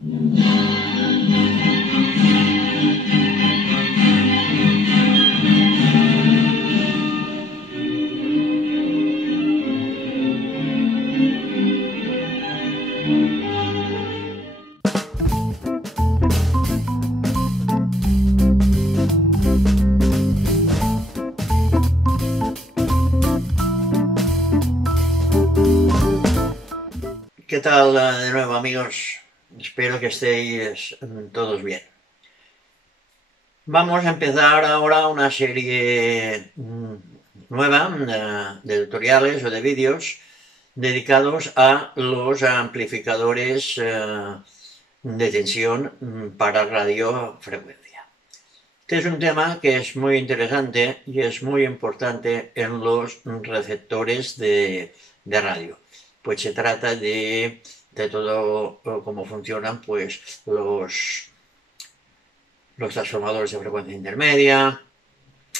¿Qué tal de nuevo, amigos? Espero que estéis todos bien. Vamos a empezar ahora una serie nueva de tutoriales o de vídeos dedicados a los amplificadores de tensión para radiofrecuencia. Este es un tema que es muy interesante y es muy importante en los receptores de radio. Pues se trata de todo cómo funcionan pues los transformadores de frecuencia intermedia,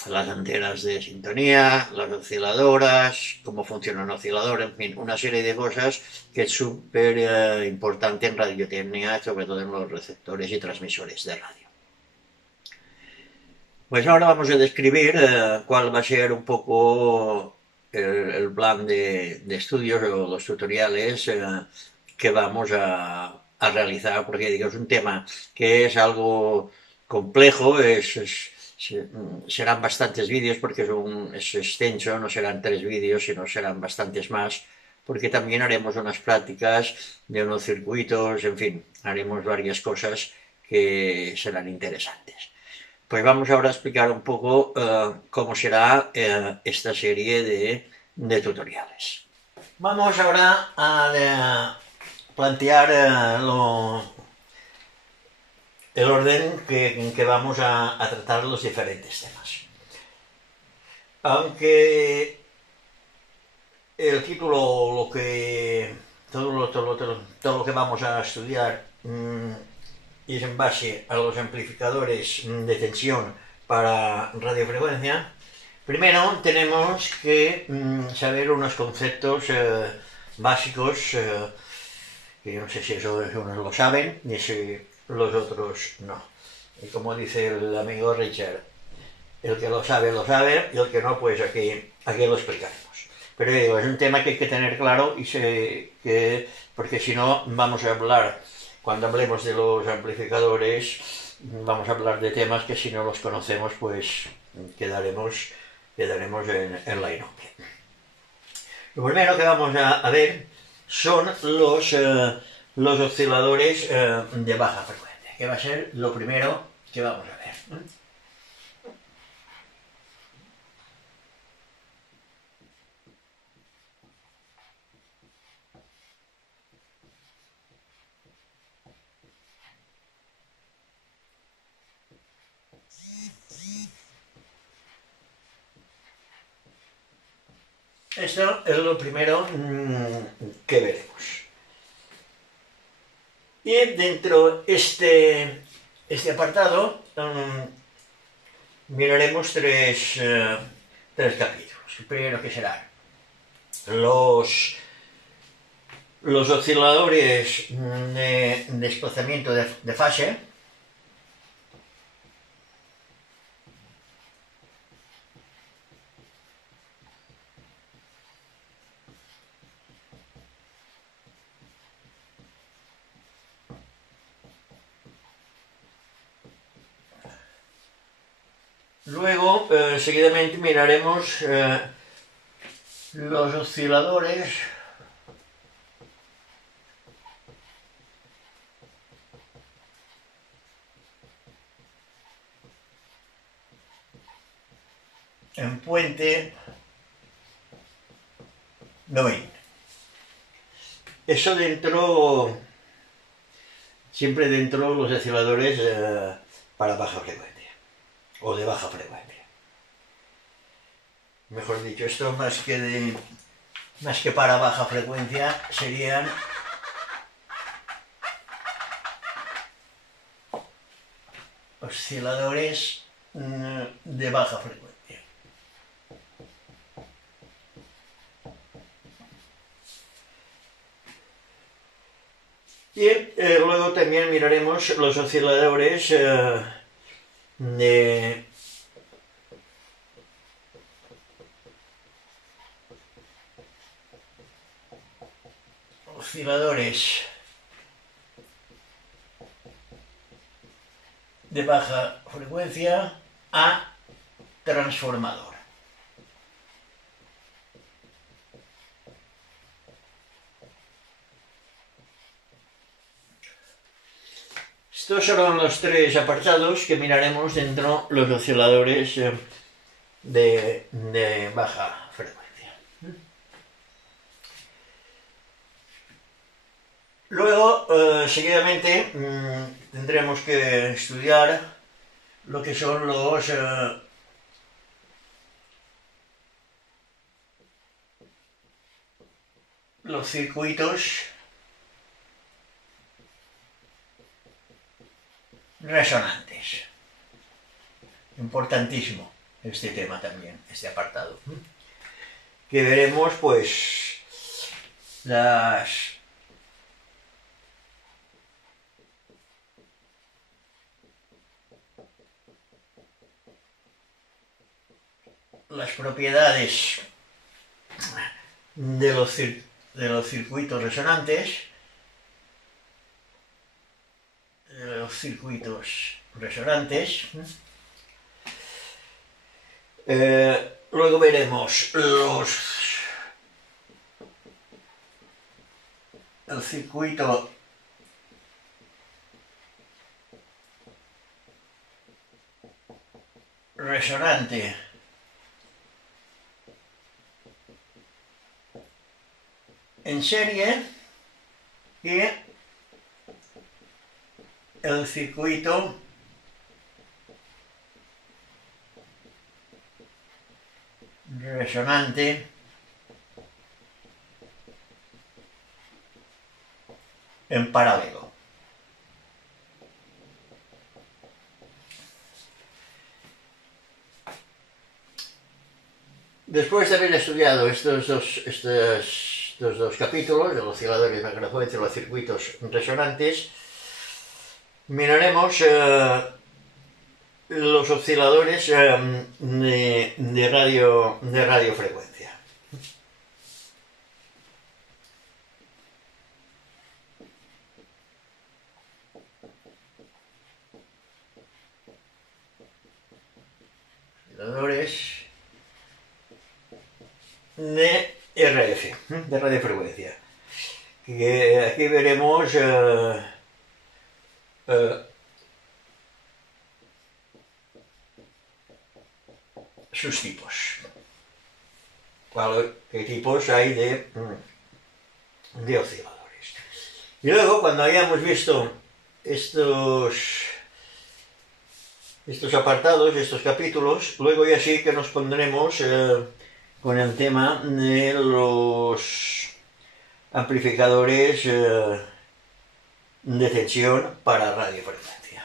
las antenas de sintonía, las osciladoras, cómo funciona un oscilador, en fin, una serie de cosas que es súper importante en radiotecnia, sobre todo en los receptores y transmisores de radio. Pues ahora vamos a describir cuál va a ser un poco el plan de estudios o los tutoriales que vamos a realizar, porque digo, es un tema que es algo complejo, serán bastantes vídeos porque es extenso, no serán 3 vídeos, sino serán bastantes más, porque también haremos unas prácticas de unos circuitos, en fin, haremos varias cosas que serán interesantes. Pues vamos ahora a explicar un poco cómo será esta serie de tutoriales. Vamos ahora a plantear el orden en que vamos a tratar los diferentes temas. Aunque el título, todo lo que vamos a estudiar es en base a los amplificadores de tensión para radiofrecuencia, primero tenemos que saber unos conceptos básicos que yo no sé si unos lo saben y si los otros no. Y como dice el amigo Richard, el que lo sabe, y el que no, pues aquí lo explicaremos. Pero digo, es un tema que hay que tener claro porque si no vamos a hablar, cuando hablemos de los amplificadores, vamos a hablar de temas que si no los conocemos, pues quedaremos en la inopia. Lo primero que vamos a ver son los osciladores de baja frecuencia, que va a ser lo primero que vamos a ver. Esto es lo primero que veremos. Y dentro de este apartado miraremos tres capítulos. El primero que serán los osciladores de desplazamiento de fase. Luego, seguidamente miraremos los osciladores en puente 90. Eso siempre dentro de los osciladores para baja frecuencia o de baja frecuencia. Mejor dicho, esto más que para baja frecuencia serían osciladores de baja frecuencia. Y luego luego también miraremos los osciladores de baja frecuencia a transformador. Estos son los tres apartados que miraremos dentro de los osciladores de baja frecuencia. Luego, seguidamente, tendremos que estudiar lo que son los circuitos resonantes. Importantísimo este tema también, este apartado. Que veremos, pues, las propiedades de los circuitos resonantes, luego veremos el circuito resonante en serie y el circuito resonante en paralelo. Después de haber estudiado estos dos capítulos, de los osciladores de baja frecuencia y los circuitos resonantes, miraremos los osciladores de radiofrecuencia. Osciladores de RF, de radiofrecuencia. Que aquí veremos sus tipos. ¿Qué tipos hay de osciladores? Y luego, cuando hayamos visto estos apartados, estos capítulos, luego ya sí que nos pondremos con el tema de los amplificadores de tensión para radiofrecuencia.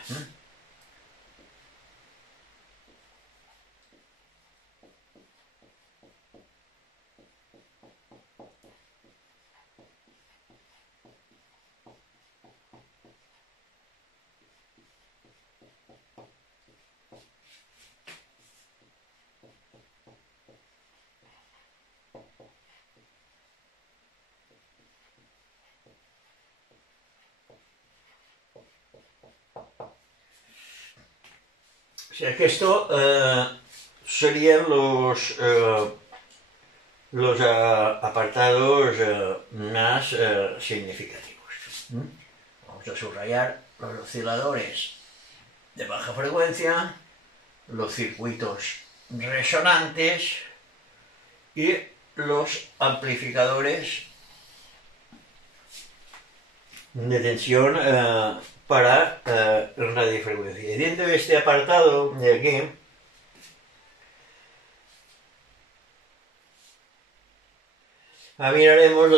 O sea que esto serían los apartados más significativos. Vamos a subrayar los osciladores de baja frecuencia, los circuitos resonantes y los amplificadores de tensión para radiofrecuencia. Y dentro de este apartado de aquí, miraremos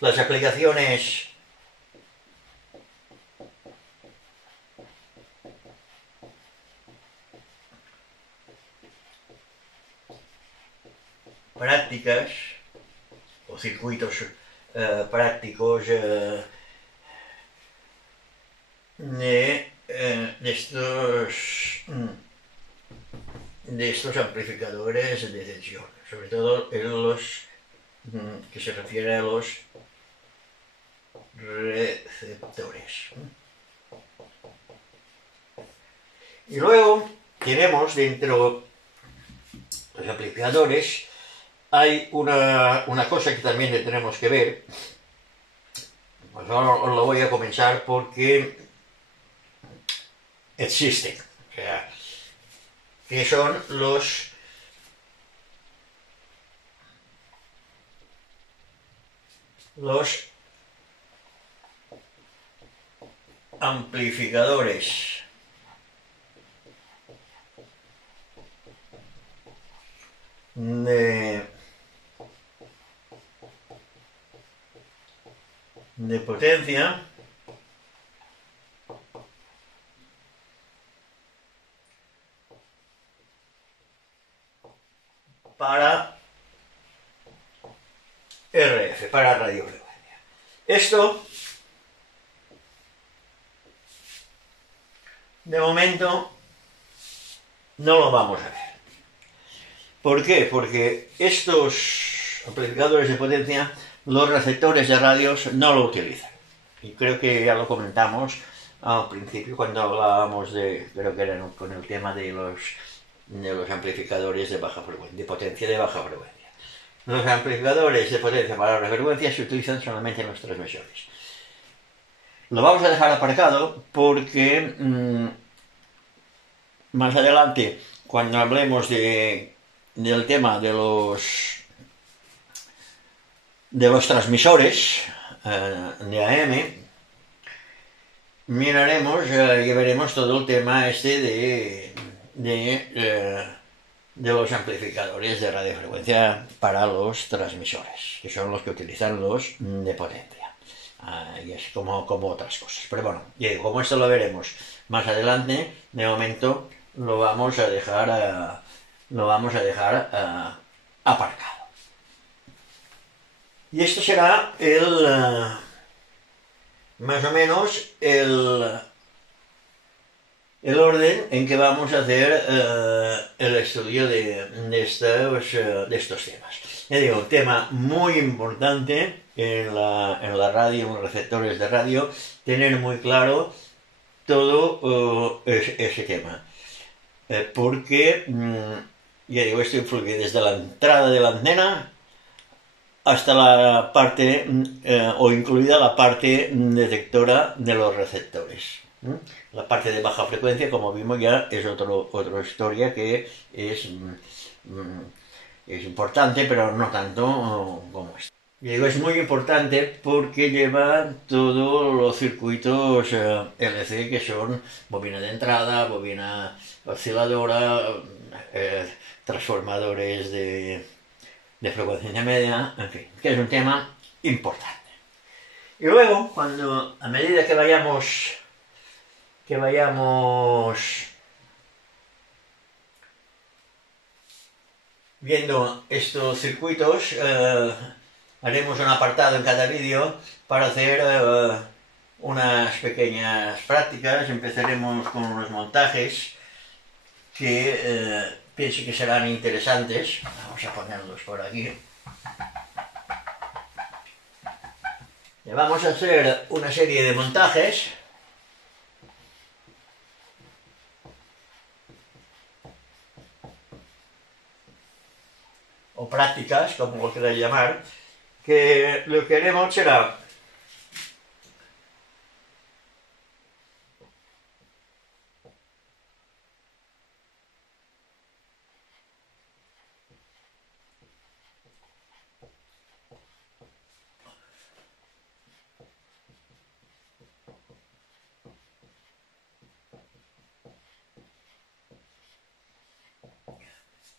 las aplicaciones prácticas o circuitos prácticos de estos amplificadores de tensión, sobre todo en los que se refiere a los receptores. Y luego tenemos dentro de los amplificadores, hay una cosa que también tenemos que ver. Pues ahora os lo voy a comenzar porque existen. O sea, que son los amplificadores de potencia para RF, para radiofrecuencia. Esto, de momento, no lo vamos a ver. ¿Por qué? Porque estos amplificadores de potencia, los receptores de radios no lo utilizan. Y creo que ya lo comentamos al principio cuando hablábamos creo que era con el tema de los amplificadores de baja frecuencia, de potencia de baja frecuencia. Los amplificadores de potencia para baja frecuencia se utilizan solamente en los transmisores. Lo vamos a dejar aparcado porque más adelante, cuando hablemos del tema de los transmisores de AM, miraremos y veremos todo el tema de los amplificadores de radiofrecuencia para los transmisores, que son los que utilizan los de potencia. Y es como otras cosas. Pero bueno, como esto lo veremos más adelante, de momento lo vamos a dejar aparcado. Y esto será más o menos el orden en que vamos a hacer el estudio de estos temas. Ya digo, un tema muy importante en la radio, en los receptores de radio, tener muy claro todo ese tema. Porque, ya digo, esto influye desde la entrada de la antena hasta la parte, o incluida la parte detectora de los receptores. La parte de baja frecuencia, como vimos ya, es otra historia que es importante, pero no tanto como esta. Y digo, es muy importante porque lleva todos los circuitos LC, que son bobina de entrada, bobina osciladora, transformadores de frecuencia media, en fin, que es un tema importante. Y luego, a medida que vayamos viendo estos circuitos, haremos un apartado en cada vídeo para hacer unas pequeñas prácticas. Empezaremos con unos montajes que pienso que serán interesantes. Vamos a ponerlos por aquí. Y vamos a hacer una serie de montajes o prácticas, como lo queráis llamar, que lo que haremos será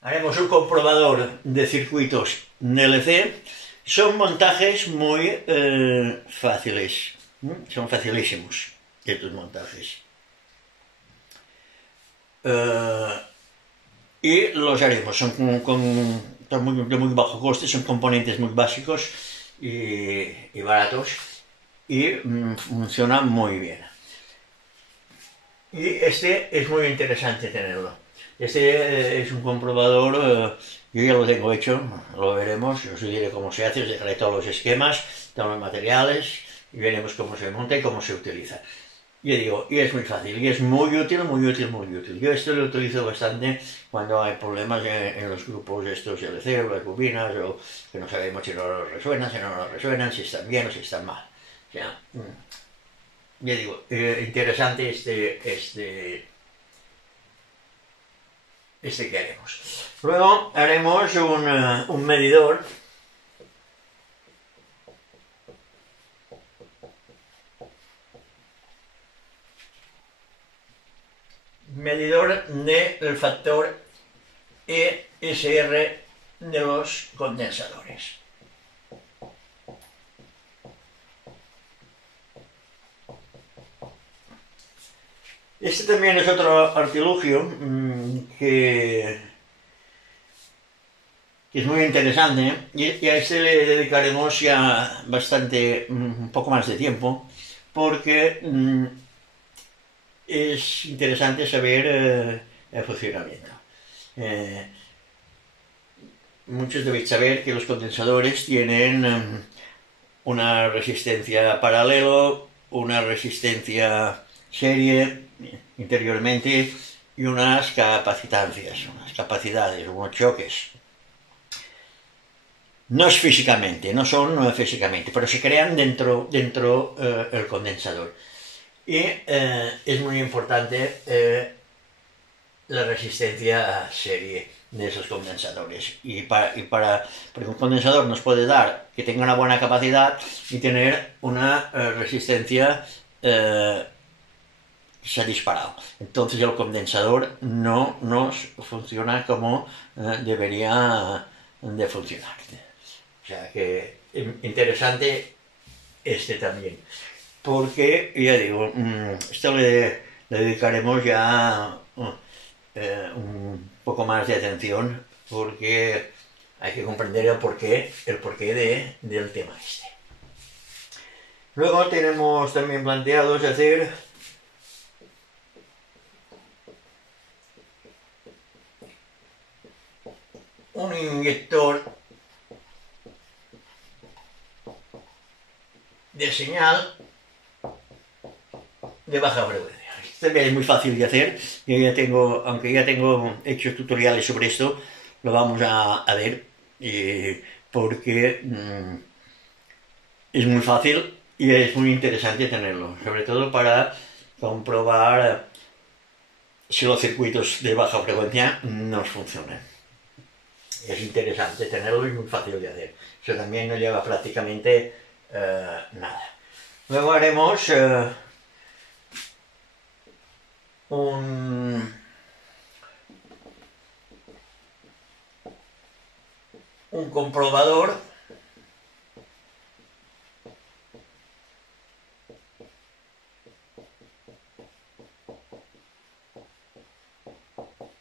haremos un comprobador de circuitos NLC. Son montajes muy fáciles, son facilísimos estos montajes. Y los haremos, son de muy bajo coste, son componentes muy básicos, y baratos y funciona muy bien. Y este es muy interesante tenerlo. Este es un comprobador, yo ya lo tengo hecho, lo veremos, yo os diré cómo se hace, os dejaré todos los esquemas, todos los materiales y veremos cómo se monta y cómo se utiliza. Yo digo, y es muy fácil, y es muy útil, muy útil, muy útil. Yo esto lo utilizo bastante cuando hay problemas en los grupos estos LC o las bobinas, o que no sabemos si no nos resuenan, si no nos resuenan, si están bien o si están mal. O sea, yo digo, interesante este que haremos. Luego haremos un medidor del factor ESR de los condensadores. Este también es otro artilugio que es muy interesante, y a este le dedicaremos ya bastante, un poco más de tiempo, porque es interesante saber el funcionamiento. Muchos debéis saber que los condensadores tienen una resistencia paralelo, una resistencia serie interiormente y unas capacitancias, unas capacidades, unos choques. No es físicamente, no son físicamente, pero se crean dentro el condensador. Y es muy importante la resistencia serie de esos condensadores. Porque un condensador nos puede dar que tenga una buena capacidad y tener una resistencia se ha disparado. Entonces el condensador no nos funciona como debería de funcionar. O sea que interesante este también. Porque, ya digo, esto le dedicaremos ya un poco más de atención porque hay que comprender el porqué del tema este. Luego tenemos también planteados hacer un inyector de señal de baja frecuencia. Esto también es muy fácil de hacer. Yo ya tengo, aunque ya tengo hechos tutoriales sobre esto, lo vamos a ver porque es muy fácil y es muy interesante tenerlo, sobre todo para comprobar si los circuitos de baja frecuencia nos funcionan. Es interesante tenerlo y muy fácil de hacer. Eso también no lleva prácticamente nada. Luego haremos un comprobador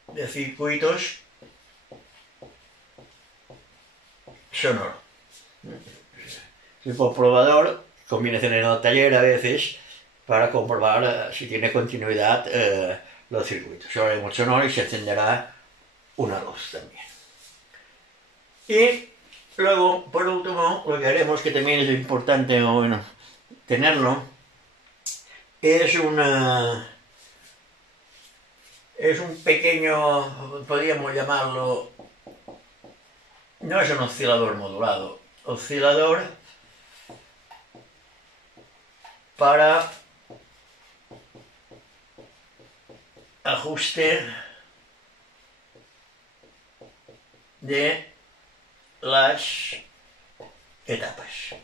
de circuitos sonoro. El comprobador conviene tener en el taller a veces para comprobar si tiene continuidad los circuitos. Ahora haremos sonoro y se encenderá una luz también. Y luego, por último, lo que haremos, que también es importante tenerlo, es un pequeño, podríamos llamarlo, no es un oscilador modulado, oscilador para ajuste de las etapas.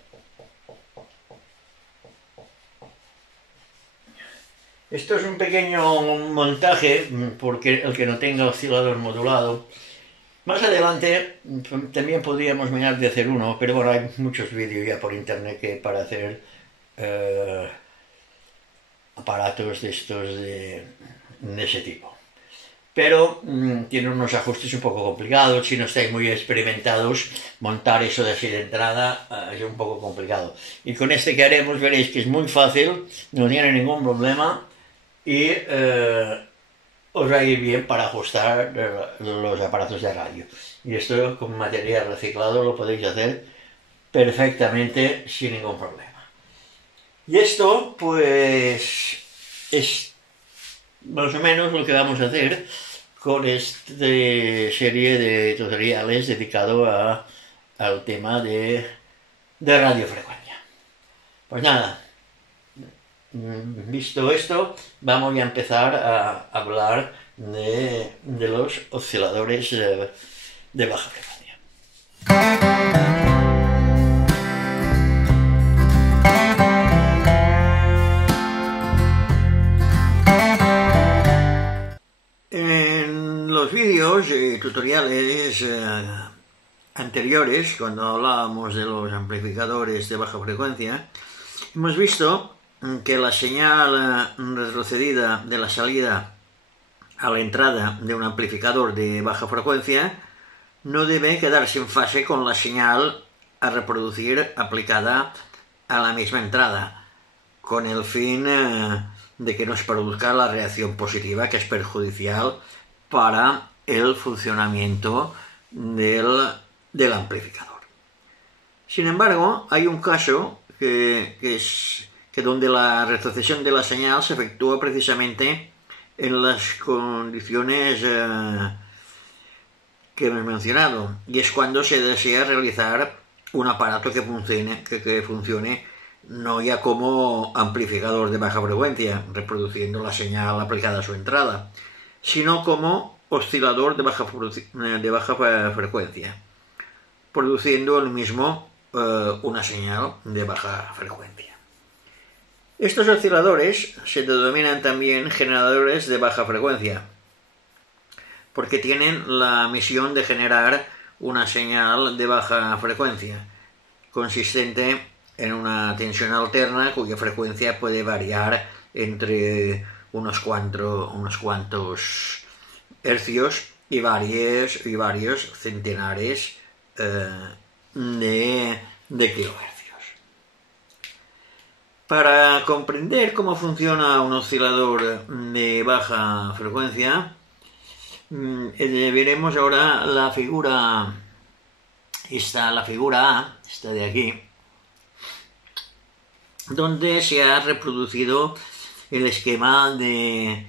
Esto es un pequeño montaje, porque el que no tenga oscilador modulado, más adelante también podríamos mirar de hacer uno, pero bueno, hay muchos vídeos ya por internet que para hacer aparatos de estos de ese tipo. pero tiene unos ajustes un poco complicados. Si no estáis muy experimentados, montar eso de así de entrada es un poco complicado. Y con este que haremos veréis que es muy fácil, no tiene ningún problema y os va a ir bien para ajustar los aparatos de radio. Y esto con material reciclado lo podéis hacer perfectamente sin ningún problema. Y esto pues es más o menos lo que vamos a hacer con esta serie de tutoriales dedicado al tema de radiofrecuencia. Pues nada, visto esto, vamos a empezar a hablar de los osciladores de baja frecuencia. En los vídeos y tutoriales anteriores, cuando hablábamos de los amplificadores de baja frecuencia, hemos visto que la señal retrocedida de la salida a la entrada de un amplificador de baja frecuencia no debe quedarse en fase con la señal a reproducir aplicada a la misma entrada, con el fin de que no se produzca la reacción positiva, que es perjudicial para el funcionamiento del amplificador. Sin embargo, hay un caso que donde la retrocesión de la señal se efectúa precisamente en las condiciones que hemos mencionado, y es cuando se desea realizar un aparato que funcione no ya como amplificador de baja frecuencia, reproduciendo la señal aplicada a su entrada, sino como oscilador de baja frecuencia, produciendo el mismo una señal de baja frecuencia. Estos osciladores se denominan también generadores de baja frecuencia, porque tienen la misión de generar una señal de baja frecuencia, consistente en una tensión alterna cuya frecuencia puede variar entre unos cuantos hercios y varios centenares de kilohercios. Para comprender cómo funciona un oscilador de baja frecuencia, veremos ahora la figura, la figura A, esta de aquí, donde se ha reproducido el esquema de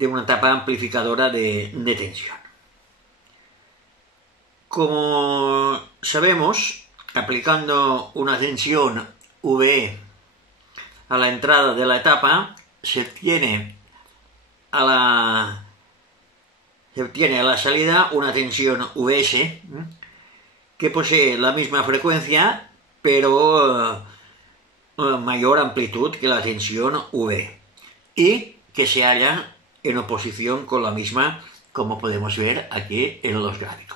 una tapa amplificadora de tensión. Como sabemos, aplicando una tensión VE a la entrada de la etapa, se obtiene a la salida una tensión VS que posee la misma frecuencia pero mayor amplitud que la tensión V y que se halla en oposición con la misma, como podemos ver aquí en los gráficos.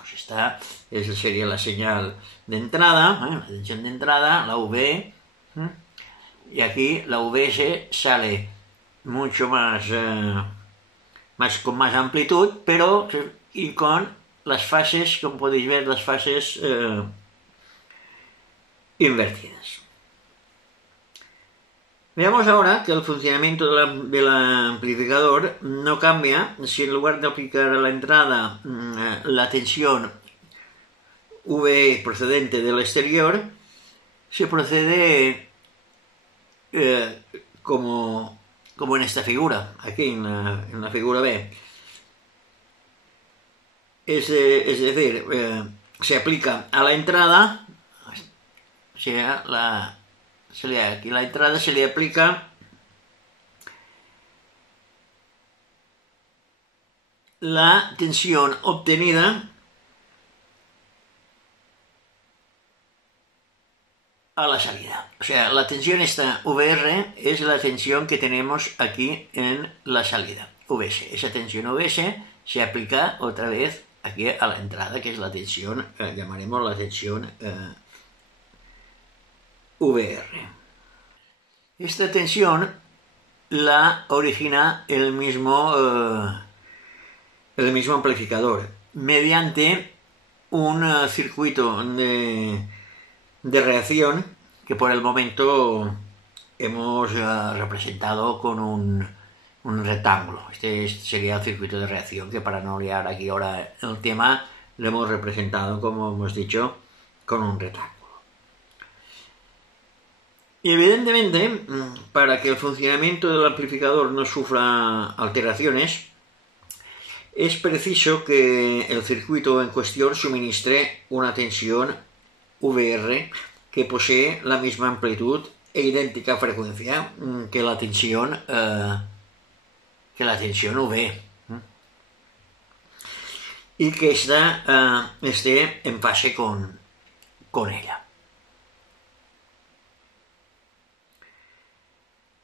Esa sería la señal de entrada, la tensión de entrada, la V, y aquí la VS sale mucho más, con más amplitud, pero y con las fases, como podéis ver, las fases invertidas. Veamos ahora que el funcionamiento del amplificador no cambia si en lugar de aplicar a la entrada la tensión V procedente del exterior, se procede como en esta figura, aquí en la figura B. Es decir, se aplica a la entrada, aquí la entrada se le aplica la tensión obtenida a la salida. O sea, la tensión esta VR es la tensión que tenemos aquí en la salida, VS. Esa tensión VS se aplica otra vez aquí a la entrada, que es la tensión, llamaremos la tensión VR. Esta tensión la origina el mismo el mismo amplificador mediante un circuito de reacción que por el momento hemos representado con un rectángulo. Este sería el circuito de reacción, que para no liar aquí ahora el tema lo hemos representado, como hemos dicho, con un rectángulo. Y evidentemente, para que el funcionamiento del amplificador no sufra alteraciones, es preciso que el circuito en cuestión suministre una tensión VR que posee la misma amplitud e idéntica frecuencia que la tensión V, y que ésta esté en fase con ella.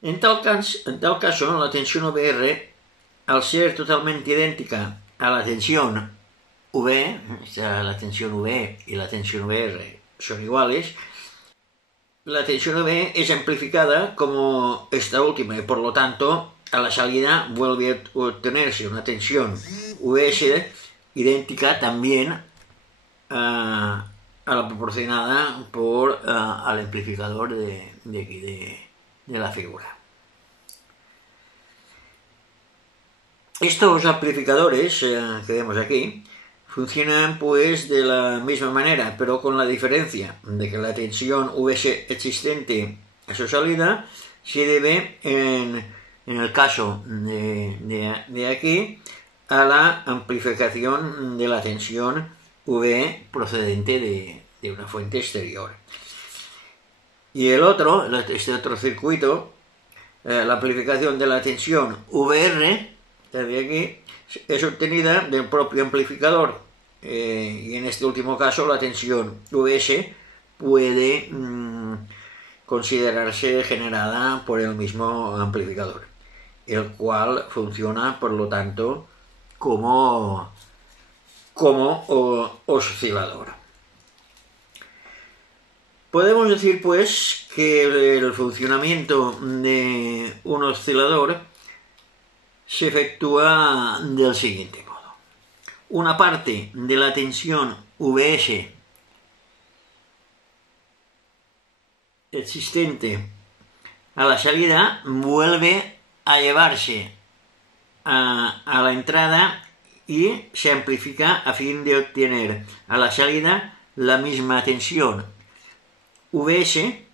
En tal caso, la tensión VR, al ser totalmente idéntica a la tensión V, la tensión V y la tensión VR son iguales, la tensión V es amplificada como esta última y por lo tanto a la salida vuelve a obtenerse una tensión VS idéntica también a la proporcionada por al amplificador de la figura. Estos amplificadores que vemos aquí funcionan pues de la misma manera, pero con la diferencia de que la tensión VS existente a su salida se debe, en el caso de aquí, a la amplificación de la tensión V procedente de una fuente exterior. Y este otro circuito, la amplificación de la tensión VR, de aquí, es obtenida del propio amplificador, y en este último caso la tensión VS puede considerarse generada por el mismo amplificador, el cual funciona por lo tanto como oscilador. Podemos decir pues que el funcionamiento de un oscilador se efectúa del siguiente modo. Una parte de la tensión VS existente a la salida vuelve a llevarse a la entrada y se amplifica a fin de obtener a la salida la misma tensión VS,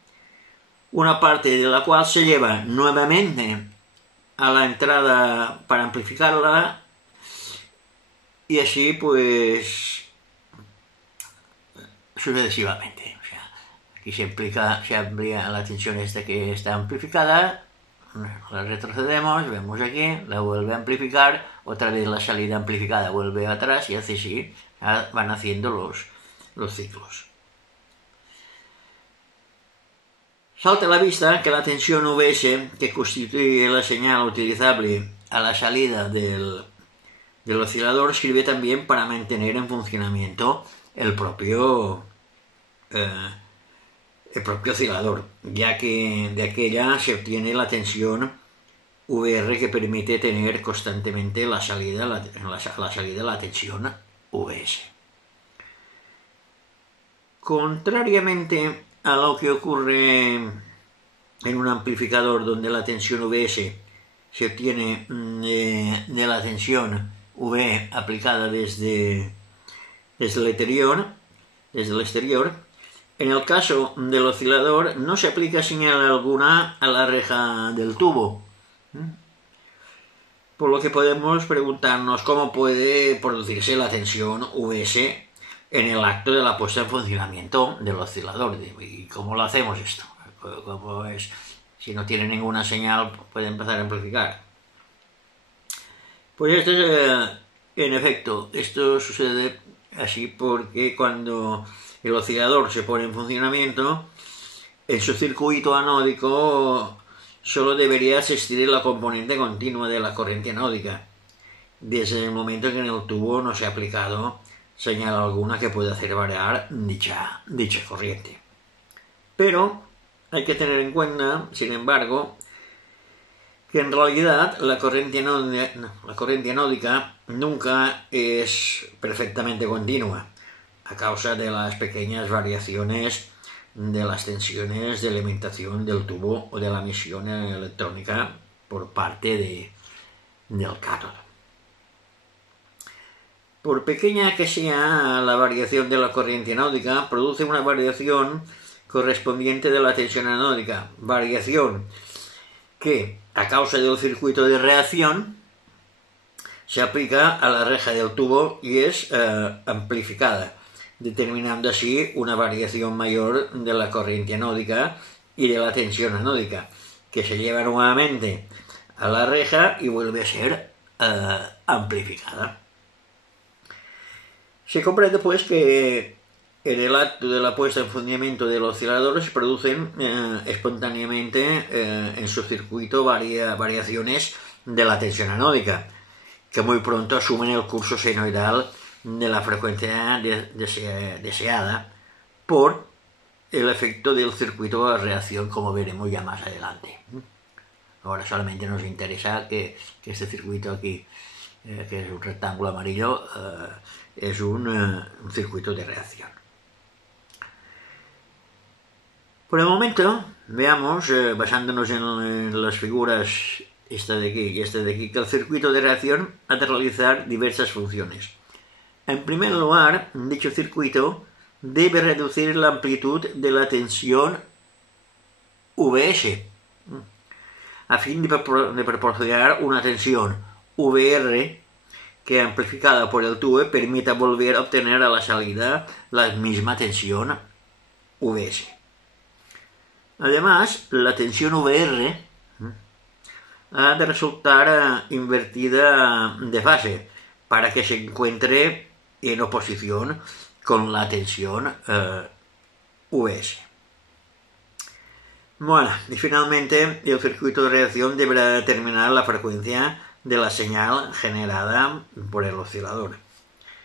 una parte de la cual se lleva nuevamente a la entrada para amplificarla, y así pues sucesivamente. O sea, aquí se amplía la tensión esta que está amplificada, la retrocedemos, vemos aquí, la vuelve a amplificar, otra vez la salida amplificada vuelve atrás, y así van haciendo los ciclos. Salta a la vista que la tensión VS, que constituye la señal utilizable a la salida del oscilador, sirve también para mantener en funcionamiento el propio oscilador, ya que de aquella se obtiene la tensión VR que permite tener constantemente la salida de la tensión VS. Contrariamente a lo que ocurre en un amplificador donde la tensión VS se obtiene de la tensión V aplicada desde el exterior, en el caso del oscilador no se aplica señal alguna a la reja del tubo, por lo que podemos preguntarnos cómo puede producirse la tensión VS en el acto de la puesta en funcionamiento del oscilador. ¿Y cómo lo hacemos esto? ¿Cómo es? Si no tiene ninguna señal, puede empezar a amplificar. Pues en efecto, esto sucede así porque cuando el oscilador se pone en funcionamiento, en su circuito anódico solo debería existir la componente continua de la corriente anódica, desde el momento en que en el tubo no se ha aplicado señal alguna que pueda hacer variar dicha corriente. Pero hay que tener en cuenta, sin embargo, que en realidad la corriente anódica nunca es perfectamente continua a causa de las pequeñas variaciones de las tensiones de alimentación del tubo o de la emisión electrónica por parte del cátodo. Por pequeña que sea la variación de la corriente anódica, produce una variación correspondiente de la tensión anódica, variación que, a causa del circuito de reacción, se aplica a la reja del tubo y es amplificada, determinando así una variación mayor de la corriente anódica y de la tensión anódica, que se lleva nuevamente a la reja y vuelve a ser amplificada. Se comprende pues que en el acto de la puesta en funcionamiento del oscilador se producen espontáneamente en su circuito variaciones de la tensión anódica, que muy pronto asumen el curso senoidal de la frecuencia deseada por el efecto del circuito de reacción, como veremos ya más adelante. Ahora solamente nos interesa que este circuito aquí, que es un rectángulo amarillo, es un circuito de reacción. Por el momento, veamos, basándonos en las figuras esta de aquí y esta de aquí, que el circuito de reacción ha de realizar diversas funciones. En primer lugar, dicho circuito debe reducir la amplitud de la tensión Vs, a fin de proporcionar una tensión VR que, amplificada por el tubo, permita volver a obtener a la salida la misma tensión Vs. Además, la tensión VR ha de resultar invertida de fase para que se encuentre en oposición con la tensión Vs. Bueno, y finalmente el circuito de reacción deberá determinar la frecuencia de la señal generada por el oscilador.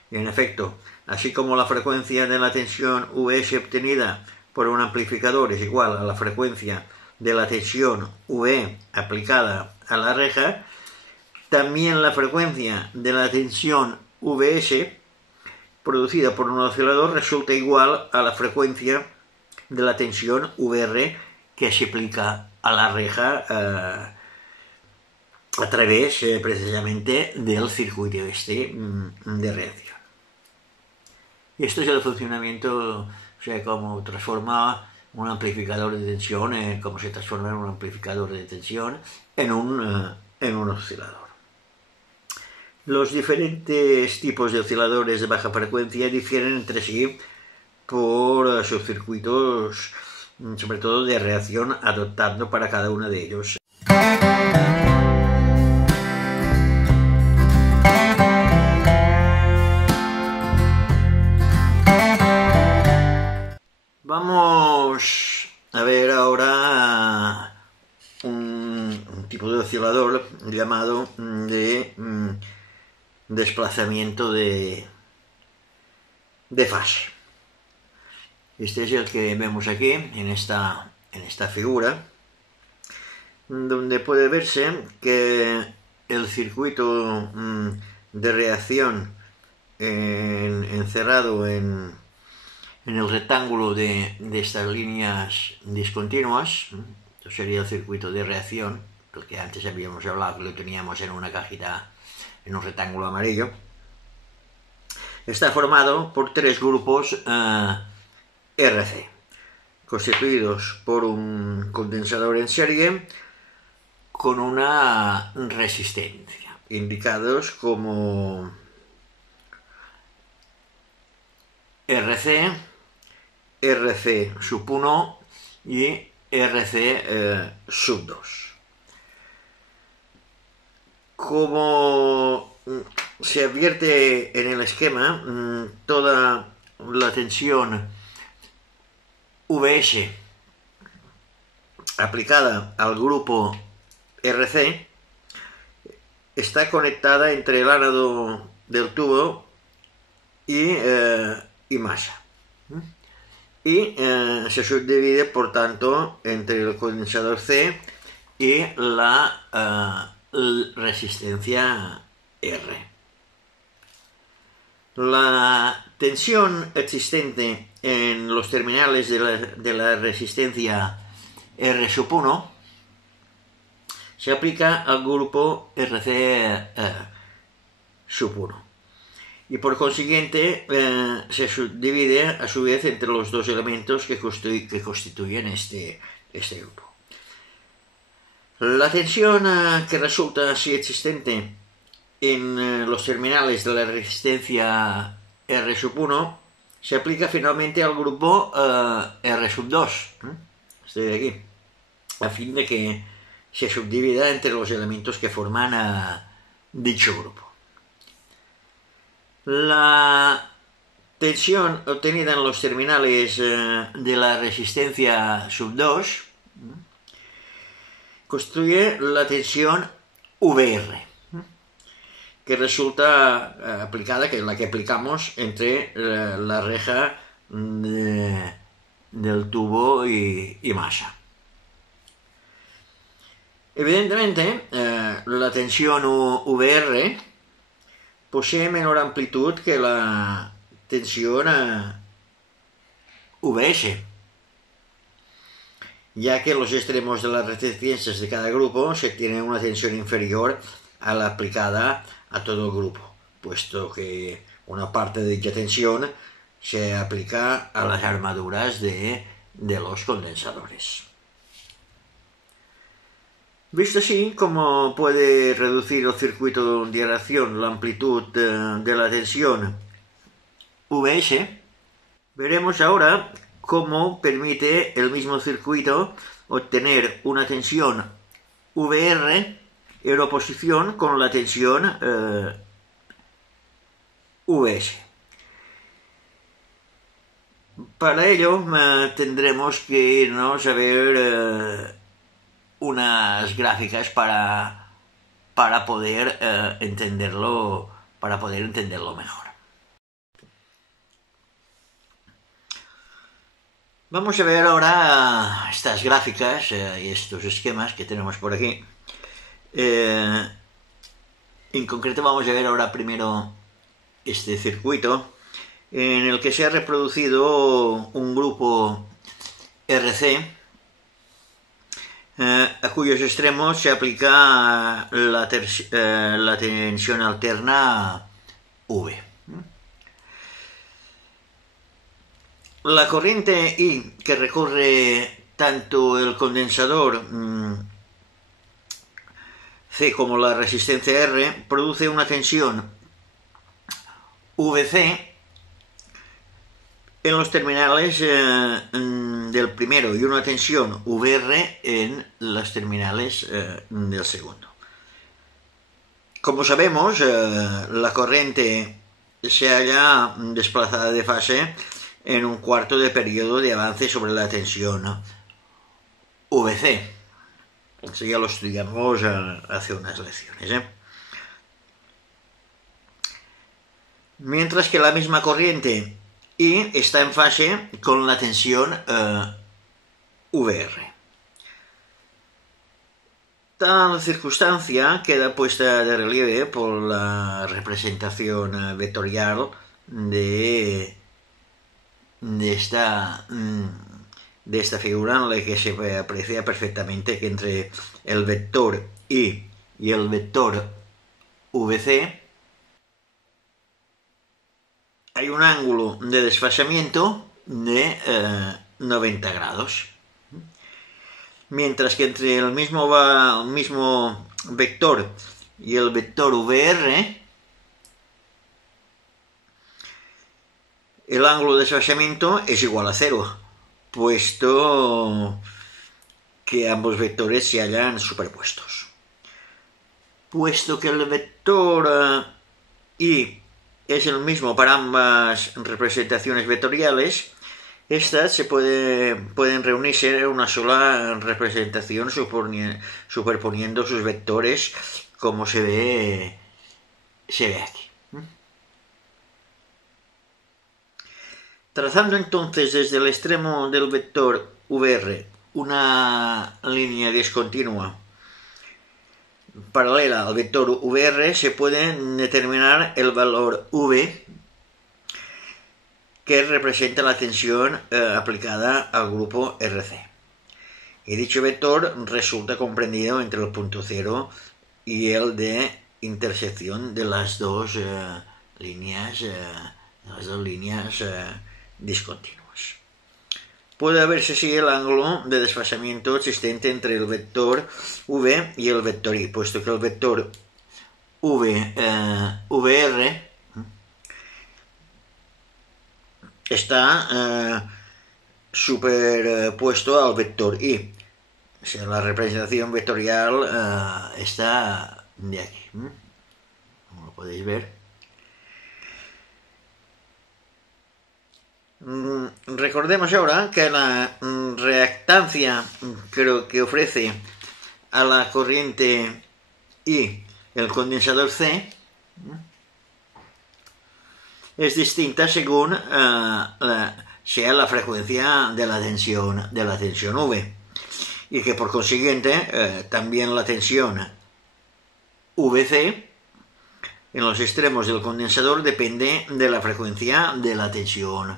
Y en efecto, así como la frecuencia de la tensión Vs obtenida por un amplificador es igual a la frecuencia de la tensión V aplicada a la reja, también la frecuencia de la tensión Vs producida por un oscilador resulta igual a la frecuencia de la tensión VR que se aplica a la reja a través precisamente del circuito de reacción. Y esto es el funcionamiento, o sea, cómo transforma un amplificador de tensión, cómo se transforma en un amplificador de tensión en un oscilador. Los diferentes tipos de osciladores de baja frecuencia difieren entre sí por sus circuitos, sobre todo de reacción, adoptando para cada uno de ellos. Vamos a ver ahora un tipo de oscilador llamado de desplazamiento de fase. Este es el que vemos aquí en esta figura, donde puede verse que el circuito de reacción encerrado en el rectángulo de estas líneas discontinuas, esto sería el circuito de reacción, porque antes habíamos hablado que lo teníamos en una cajita, en un rectángulo amarillo, está formado por tres grupos RC, constituidos por un condensador en serie con una resistencia, indicados como RC, RC sub 1 y RC sub 2. Como se advierte en el esquema, toda la tensión Vs aplicada al grupo RC está conectada entre el ánodo del tubo y masa, y se subdivide por tanto entre el condensador C y la resistencia R. La tensión existente en los terminales de la resistencia R sub 1 se aplica al grupo RC sub 1 y por consiguiente se subdivide a su vez entre los dos elementos que constituyen este grupo. La tensión que resulta así existente en los terminales de la resistencia R sub 1 se aplica finalmente al grupo R sub 2, este de aquí, a fin de que se subdivida entre los elementos que forman dicho grupo. La tensión obtenida en los terminales de la resistencia sub 2 constituye la tensión VR, que resulta aplicada, que es la que aplicamos entre la reja del tubo y masa. Evidentemente, la tensión VR posee menor amplitud que la tensión VS, ya que en los extremos de las resistencias de cada grupo se tiene una tensión inferior a la aplicada a todo el grupo, puesto que una parte de dicha tensión se aplica a las armaduras de los condensadores. Visto así, ¿cómo puede reducir el circuito de reacción la amplitud de la tensión VS? Veremos ahora cómo permite el mismo circuito obtener una tensión VR en oposición con la tensión VS. Para ello tendremos que irnos a ver unas gráficas para poder entenderlo mejor. Vamos a ver ahora estas gráficas y estos esquemas que tenemos por aquí. En concreto vamos a ver ahora primero este circuito en el que se ha reproducido un grupo RC a cuyos extremos se aplica la tensión alterna V. La corriente I que recorre tanto el condensador C como la resistencia R produce una tensión VC en los terminales del primero y una tensión VR en los terminales del segundo. Como sabemos, la corriente se halla desplazada de fase en un cuarto de periodo de avance sobre la tensión VC. Eso ya lo estudiamos hace unas lecciones. Mientras que la misma corriente I está en fase con la tensión VR. Tal circunstancia queda puesta de relieve por la representación vectorial de esta figura, en la que se aprecia perfectamente que entre el vector I y el vector VC hay un ángulo de desfasamiento de 90 grados. Mientras que entre el mismo vector y el vector VR el ángulo de desfasamiento es igual a 0, puesto que ambos vectores se hallan superpuestos. Puesto que el vector I es el mismo para ambas representaciones vectoriales, estas se pueden reunirse en una sola representación superponiendo sus vectores, como se ve aquí. Trazando entonces desde el extremo del vector VR una línea discontinua paralela al vector VR se puede determinar el valor V que representa la tensión aplicada al grupo RC. Y dicho vector resulta comprendido entre el punto cero y el de intersección de las dos líneas discontinuas. Puede verse así el ángulo de desfasamiento existente entre el vector V y el vector I, puesto que el vector VR está superpuesto al vector I. O sea, la representación vectorial está de aquí, como lo podéis ver. Recordemos ahora que la reactancia que ofrece a la corriente I el condensador C es distinta según sea la frecuencia de la tensión V, y que por consiguiente también la tensión VC en los extremos del condensador depende de la frecuencia de la tensión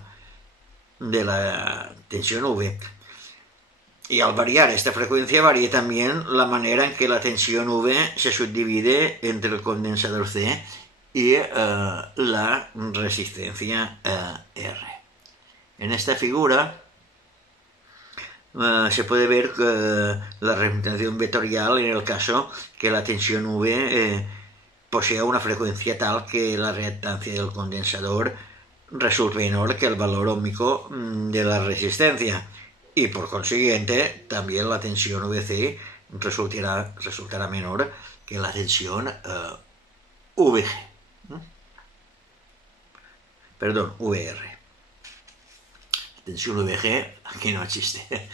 V. Y al variar esta frecuencia varía también la manera en que la tensión V se subdivide entre el condensador C y la resistencia R. En esta figura se puede ver la representación vectorial en el caso que la tensión V posea una frecuencia tal que la reactancia del condensador resulte menor que el valor óhmico de la resistencia, y por consiguiente también la tensión VC resultará menor que la tensión VG. Perdón, VR. Tensión VG aquí no existe.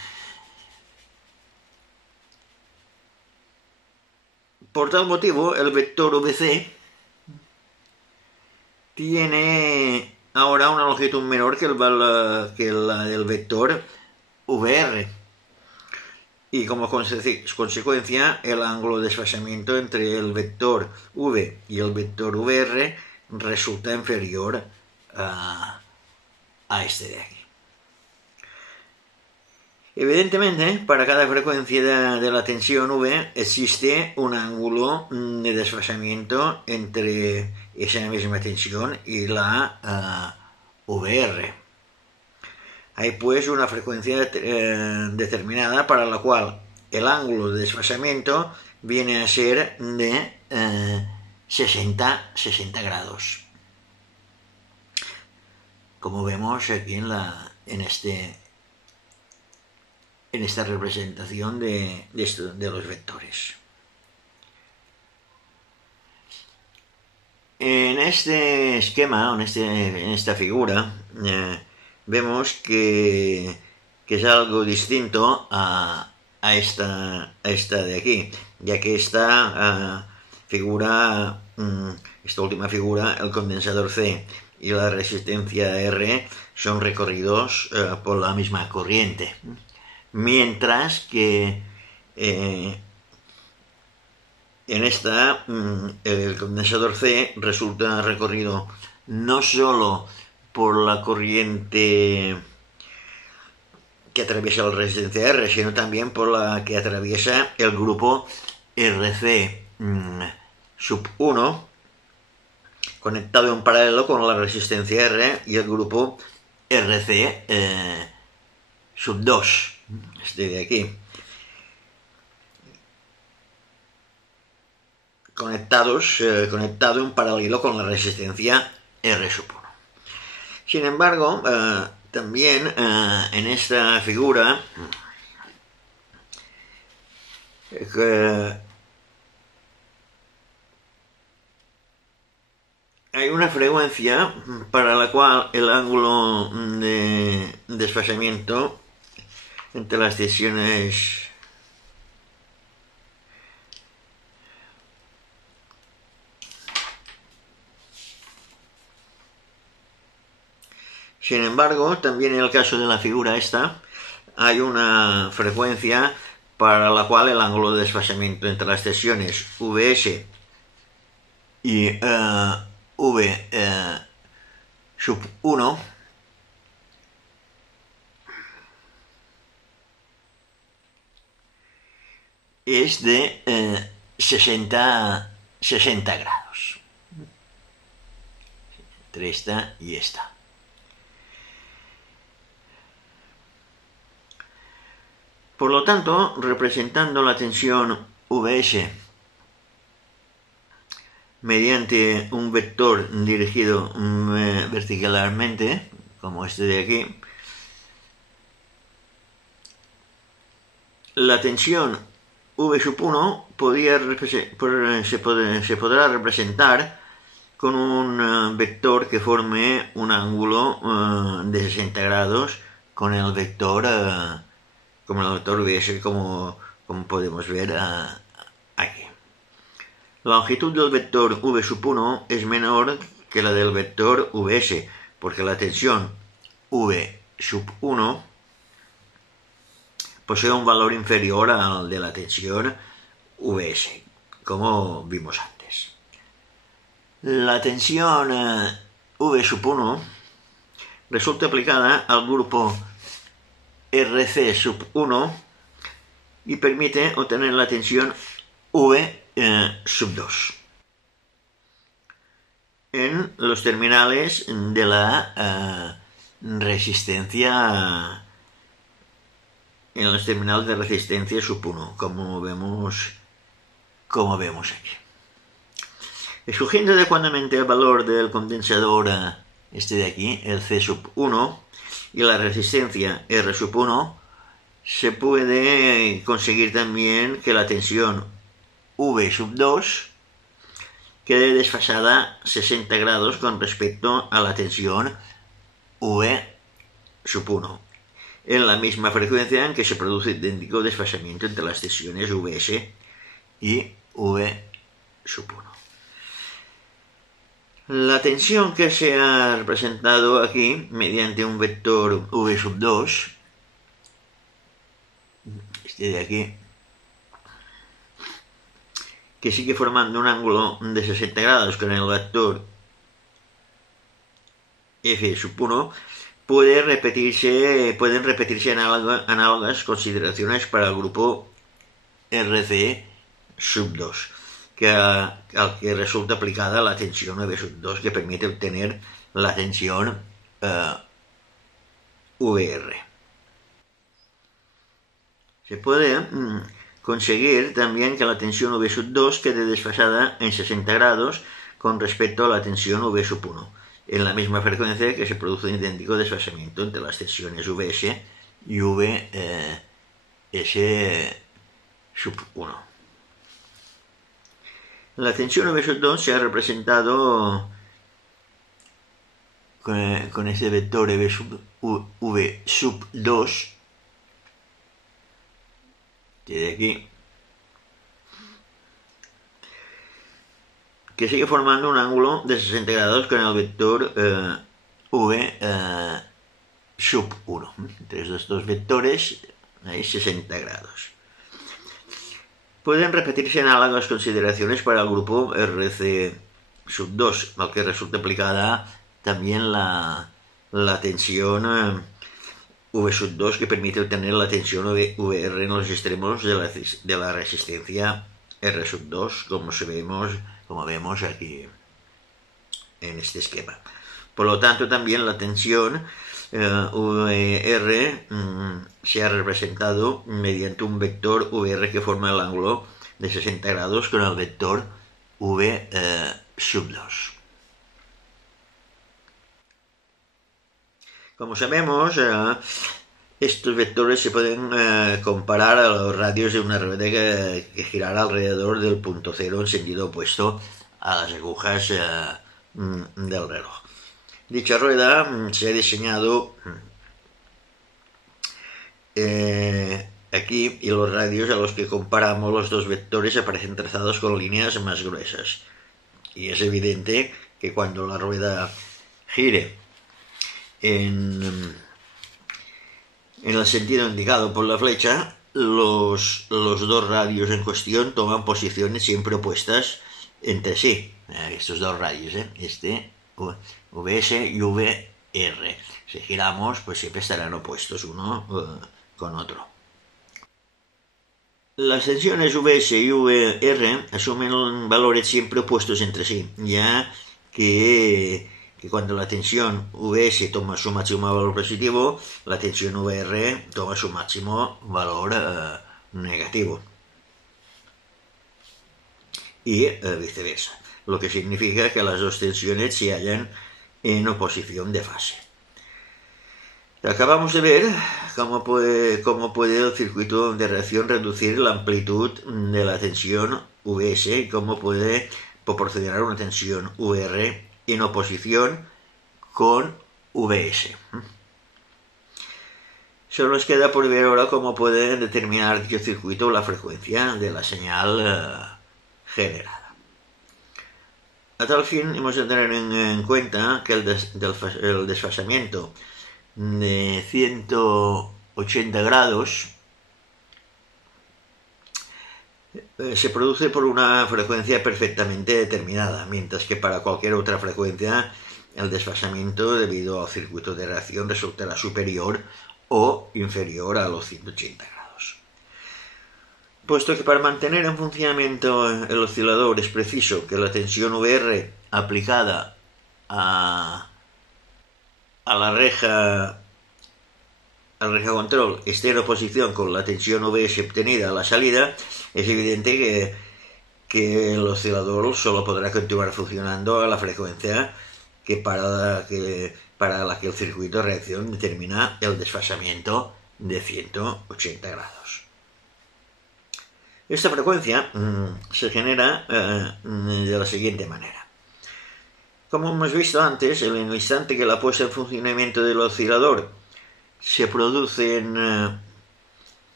Por tal motivo, el vector VC tiene ahora una longitud menor que la del vector VR, y como consecuencia el ángulo de desfasamiento entre el vector V y el vector VR resulta inferior a este de aquí. Evidentemente, para cada frecuencia de la tensión V existe un ángulo de desfasamiento entre esa misma tensión y la VR. Hay pues una frecuencia determinada para la cual el ángulo de desfasamiento viene a ser de 60 grados. Como vemos aquí en esta representación de los vectores. En este esquema, en esta figura, vemos que es algo distinto a esta de aquí, ya que esta última figura, el condensador C y la resistencia R, son recorridos por la misma corriente. Mientras que en esta el condensador C resulta recorrido no solo por la corriente que atraviesa la resistencia R, sino también por la que atraviesa el grupo RC sub 1, conectado en paralelo con la resistencia R, y el grupo RC sub 2, este de aquí, conectado en paralelo con la resistencia R sub 1. Sin embargo, también en esta figura hay una frecuencia para la cual el ángulo de desfasamiento entre las tensiones también en el caso de la figura esta hay una frecuencia para la cual el ángulo de desfasamiento entre las tensiones Vs y V sub 1 es de 60 grados. Entre esta y esta. Por lo tanto, representando la tensión Vs mediante un vector dirigido verticalarmente, como este de aquí, la tensión V sub 1 se podrá representar con un vector que forme un ángulo de 60 grados con el vector Vs, como podemos ver aquí. La longitud del vector V sub 1 es menor que la del vector Vs, porque la tensión V sub 1 posee un valor inferior al de la tensión Vs, como vimos antes. La tensión V sub 1 resulta aplicada al grupo RC sub 1 y permite obtener la tensión V sub 2 en los terminales de la resistencia sub 1, como vemos aquí. Escogiendo adecuadamente el valor del condensador este de aquí, el C sub 1, y la resistencia R sub 1, se puede conseguir también que la tensión V sub 2 quede desfasada 60 grados con respecto a la tensión V sub 1, en la misma frecuencia en que se produce idéntico desfasamiento entre las tensiones Vs y V sub 1. La tensión que se ha representado aquí mediante un vector V sub 2, este de aquí, que sigue formando un ángulo de 60 grados con el vector F sub 1, pueden repetirse análogas consideraciones para el grupo RC sub 2, al que resulta aplicada la tensión V sub 2, que permite obtener la tensión VR. Se puede conseguir también que la tensión V sub 2 quede desfasada en 60 grados con respecto a la tensión V sub 1, en la misma frecuencia que se produce un idéntico desfasamiento entre las tensiones Vs y Vs sub 1. La tensión V sub 2 se ha representado con ese vector V sub 2 que de aquí, que sigue formando un ángulo de 60 grados con el vector V sub 1. Entre estos dos vectores hay 60 grados. Pueden repetirse análogas consideraciones para el grupo RC sub 2, al que resulta aplicada también la tensión V sub 2, que permite obtener la tensión VR en los extremos de la resistencia R sub 2, como vemos aquí en este esquema. Por lo tanto, también la tensión VR se ha representado mediante un vector VR que forma el ángulo de 60 grados con el vector V sub 2. Como sabemos, estos vectores se pueden comparar a los radios de una rueda que girará alrededor del punto cero en sentido opuesto a las agujas del reloj. Dicha rueda se ha diseñado aquí, y los radios a los que comparamos los dos vectores aparecen trazados con líneas más gruesas. Y es evidente que cuando la rueda gire en el sentido indicado por la flecha, los dos radios en cuestión toman posiciones siempre opuestas entre sí. Estos dos radios, VS y VR. Si giramos, pues siempre estarán opuestos uno con otro. Las tensiones VS y VR asumen valores siempre opuestos entre sí, ya que cuando la tensión VS toma su máximo valor positivo, la tensión VR toma su máximo valor negativo. Y viceversa, lo que significa que las dos tensiones se hallan en oposición de fase. Acabamos de ver cómo puede el circuito de reacción reducir la amplitud de la tensión VS y cómo puede proporcionar una tensión VR en oposición con VS. Solo nos queda por ver ahora cómo puede determinar dicho circuito la frecuencia de la señal generada. A tal fin hemos de tener en cuenta que el desfasamiento de 180 grados se produce por una frecuencia perfectamente determinada, mientras que para cualquier otra frecuencia el desfasamiento debido al circuito de reacción resultará superior o inferior a los 180 grados. Puesto que para mantener en funcionamiento el oscilador es preciso que la tensión VR aplicada a la reja control esté en oposición con la tensión VS obtenida a la salida, es evidente que el oscilador solo podrá continuar funcionando a la frecuencia para la que el circuito de reacción determina el desfasamiento de 180 grados. Esta frecuencia se genera de la siguiente manera. Como hemos visto antes, en el instante que la puesta en funcionamiento del oscilador se produce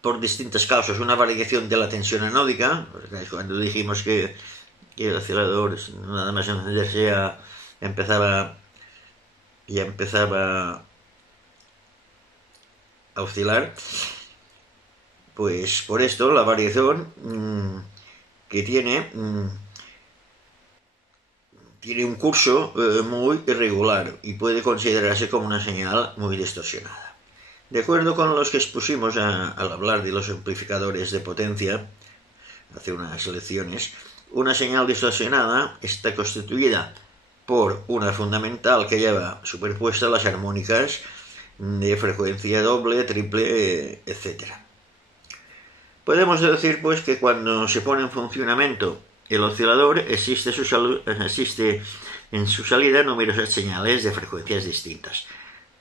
por distintas causas una variación de la tensión anódica, cuando dijimos que el oscilador nada más encenderse ya empezaba a oscilar, pues por esto la variación que tiene un curso muy irregular y puede considerarse como una señal muy distorsionada. De acuerdo con los que expusimos al hablar de los amplificadores de potencia hace unas lecciones, una señal distorsionada está constituida por una fundamental que lleva superpuestas las armónicas de frecuencia doble, triple, etc. Podemos decir pues que cuando se pone en funcionamiento el oscilador existe en su salida numerosas señales de frecuencias distintas.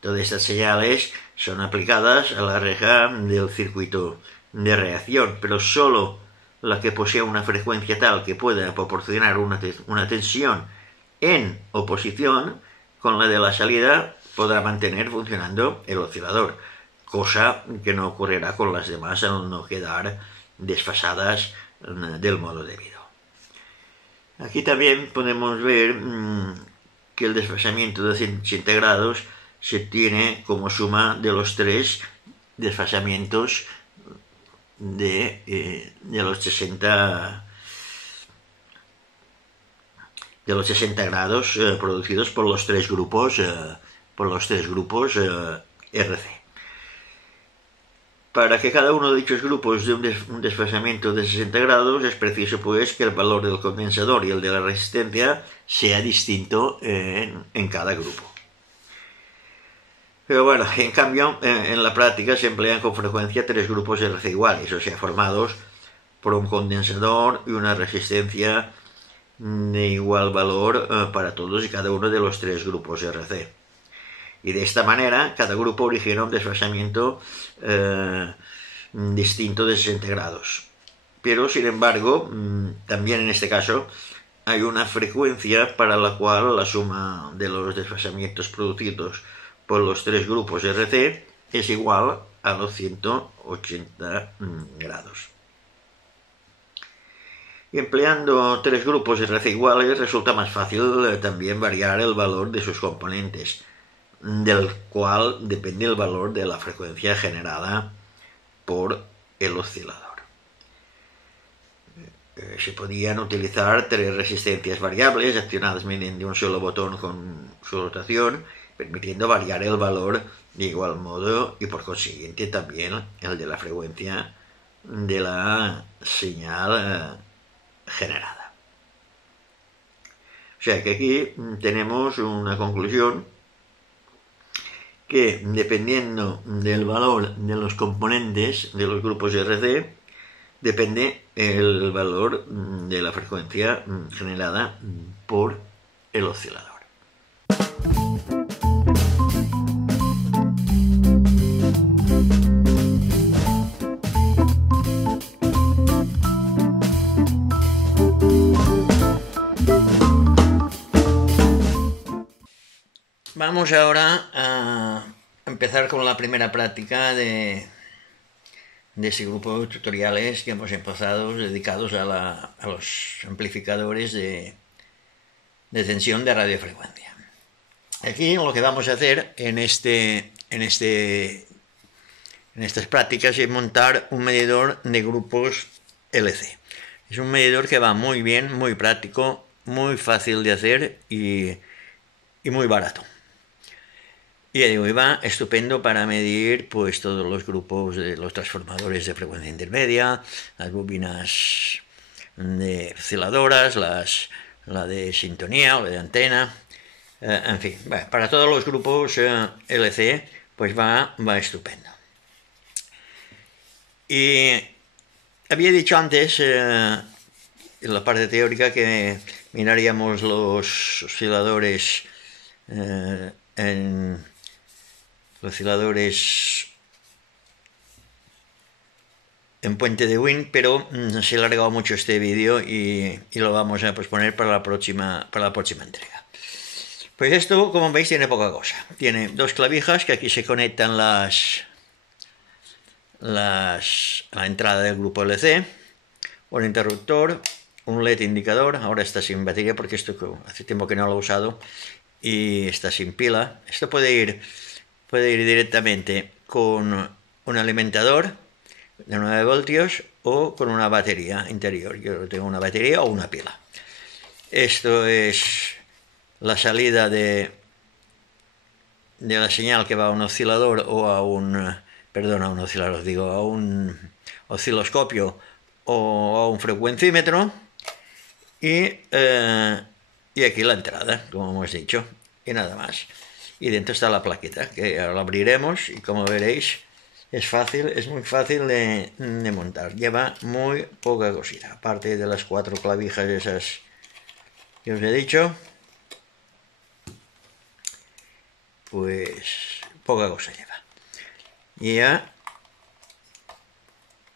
Todas estas señales son aplicadas a la reja del circuito de reacción, pero solo la que posea una frecuencia tal que pueda proporcionar una tensión en oposición con la de la salida podrá mantener funcionando el oscilador, cosa que no ocurrirá con las demás al no quedar desfasadas del modo debido. Aquí también podemos ver que el desfasamiento de 180 grados se tiene como suma de los tres desfasamientos de los 60 grados producidos por los tres grupos RC. Para que cada uno de dichos grupos dé un desfasamiento de 60 grados es preciso pues que el valor del condensador y el de la resistencia sea distinto en cada grupo. Pero bueno, en cambio, en la práctica se emplean con frecuencia tres grupos RC iguales, o sea, formados por un condensador y una resistencia de igual valor para todos y cada uno de los tres grupos RC. Y de esta manera, cada grupo origina un desfasamiento distinto de 60 grados. Pero, sin embargo, también en este caso, hay una frecuencia para la cual la suma de los desfasamientos producidos por los tres grupos RC es igual a los 180 grados. Y empleando tres grupos RC iguales resulta más fácil también variar el valor de sus componentes. del cual depende el valor de la frecuencia generada por el oscilador. Se podían utilizar 3 resistencias variables accionadas mediante un solo botón con su rotación, permitiendo variar el valor de igual modo y por consiguiente también el de la frecuencia de la señal generada. O sea que aquí tenemos una conclusión que dependiendo del valor de los componentes de los grupos RC, depende el valor de la frecuencia generada por el oscilador. Vamos ahora a empezar con la primera práctica de ese grupo de tutoriales que hemos empezado dedicados a los amplificadores de tensión de radiofrecuencia. Aquí lo que vamos a hacer en estas prácticas es montar un medidor de grupos LC. Es un medidor que va muy bien, muy práctico, muy fácil de hacer y muy barato. Y ya digo, va estupendo para medir pues todos los grupos de los transformadores de frecuencia intermedia, las bobinas de osciladoras, la de sintonía o la de antena, en fin, para todos los grupos LC pues va estupendo. Y había dicho antes en la parte teórica que miraríamos los osciladores en puente de Wien, pero se ha alargado mucho este vídeo y lo vamos a posponer para la próxima entrega. Pues esto, como veis, tiene poca cosa. Tiene 2 clavijas que aquí se conectan a la entrada del grupo LC, un interruptor, un LED indicador. Ahora está sin batería porque esto hace tiempo que no lo he usado y está sin pila. Esto puede ir directamente con un alimentador de 9 voltios o con una batería interior. Yo tengo una batería o una pila. Esto es la salida de la señal que va a un oscilador o a un osciloscopio o a un frecuencímetro y aquí la entrada, como hemos dicho, y nada más. Y dentro está la plaqueta, que ahora la abriremos y como veréis es muy fácil de montar. Lleva muy poca cosita, aparte de las 4 clavijas esas que os he dicho, pues poca cosa lleva. Y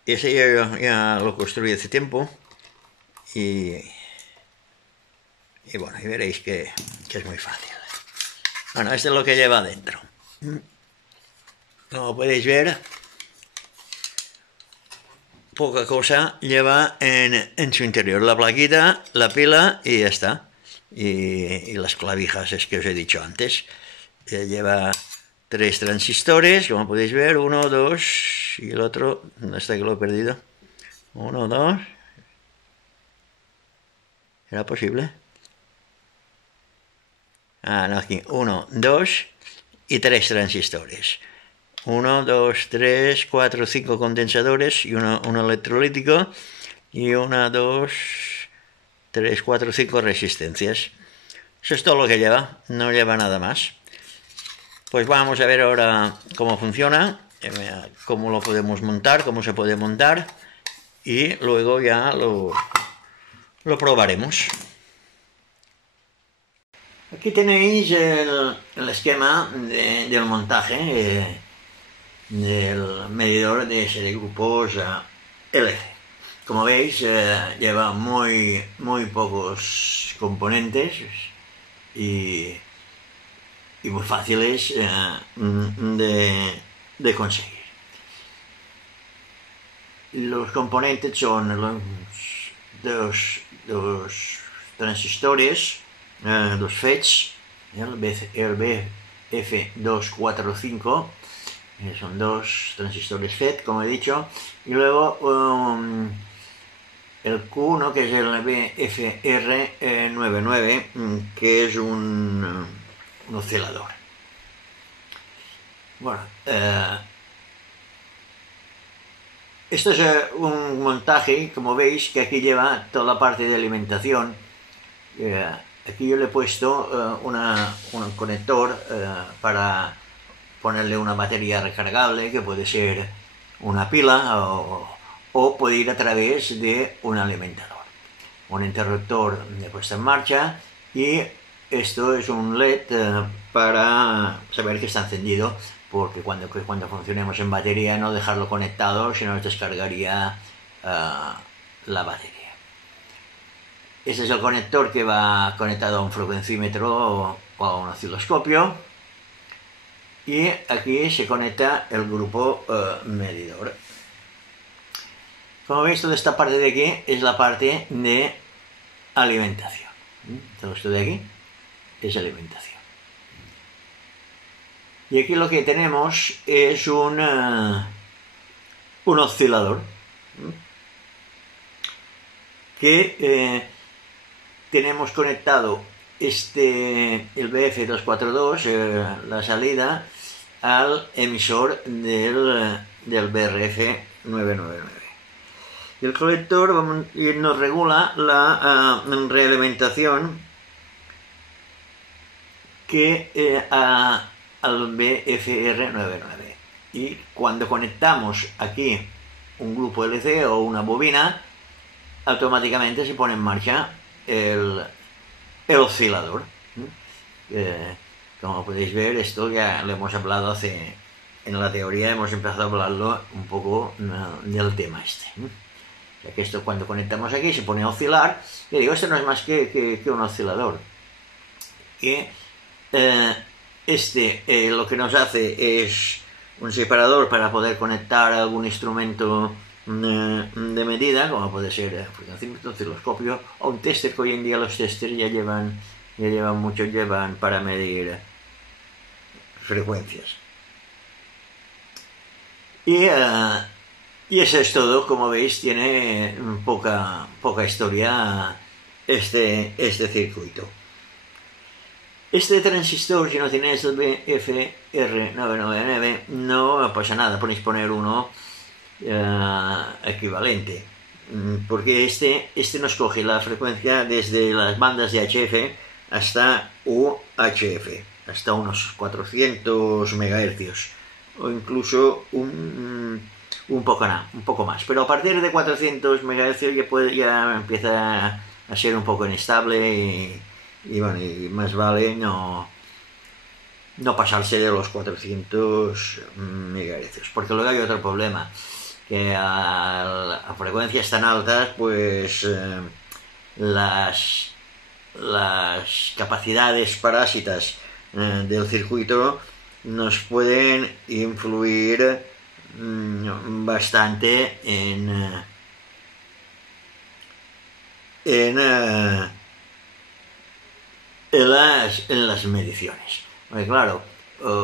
ese ya lo construí hace tiempo y bueno, y veréis que es muy fácil. Bueno, esto es lo que lleva adentro. Como podéis ver, poca cosa lleva en su interior. La plaquita, la pila y ya está. Y las clavijas es que os he dicho antes. Lleva 3 transistores, como podéis ver, 1, 2 y el otro, ¿dónde está que lo he perdido? 1, 2. ¿Era posible? No, aquí, 1, 2 y 3 transistores. 1, 2, 3, 4, 5 condensadores y uno electrolítico y 1, 2, 3, 4, 5 resistencias. Eso es todo lo que lleva, no lleva nada más. Pues vamos a ver ahora cómo funciona, cómo lo podemos montar, cómo se puede montar y luego ya lo probaremos. Aquí tenéis el esquema del montaje del medidor de grupos LC. Como veis, lleva muy pocos componentes y muy fáciles de conseguir. Los componentes son los dos transistores, los FETs, el F245, son dos transistores FET, como he dicho, y luego el Q1, que es el BFR99, que es un oscilador. Bueno, esto es un montaje, como veis, que aquí lleva toda la parte de alimentación. Aquí yo le he puesto un conector para ponerle una batería recargable, que puede ser una pila o puede ir a través de un alimentador. Un interruptor de puesta en marcha, y esto es un LED para saber que está encendido, porque cuando funcionemos en batería no dejarlo conectado, si no nos descargaría la batería. Este es el conector que va conectado a un frecuencímetro o a un osciloscopio, y aquí se conecta el grupo medidor. Como veis, toda esta parte de aquí es la parte de alimentación. Todo esto de aquí es alimentación. Y aquí lo que tenemos es un oscilador que tenemos conectado el BF242, la salida, al emisor del BRF999. Y el colector nos regula la realimentación al BFR99. Y cuando conectamos aquí un grupo LC o una bobina, automáticamente se pone en marcha el oscilador. Como podéis ver, esto ya lo hemos hablado en la teoría, hemos empezado a hablarlo un poco del tema este. O sea que esto, cuando conectamos aquí, se pone a oscilar. Y digo, esto no es más que un oscilador. Y lo que nos hace es un separador para poder conectar algún instrumento de medida, como puede ser frecuencímetro, osciloscopio, o un tester, que hoy en día los testers ya llevan para medir frecuencias. Y eso es todo. Como veis, tiene poca historia este circuito. Este transistor, si no tienes el BFR999, no pasa nada, podéis poner uno equivalente, porque este nos coge la frecuencia desde las bandas de HF hasta UHF, hasta unos 400 MHz, o incluso un poco más, pero a partir de 400 MHz ya empieza a ser un poco inestable, y más vale no pasarse de los 400 MHz, porque luego hay otro problema, que a frecuencias tan altas, pues las capacidades parásitas del circuito nos pueden influir bastante en las mediciones. Porque claro,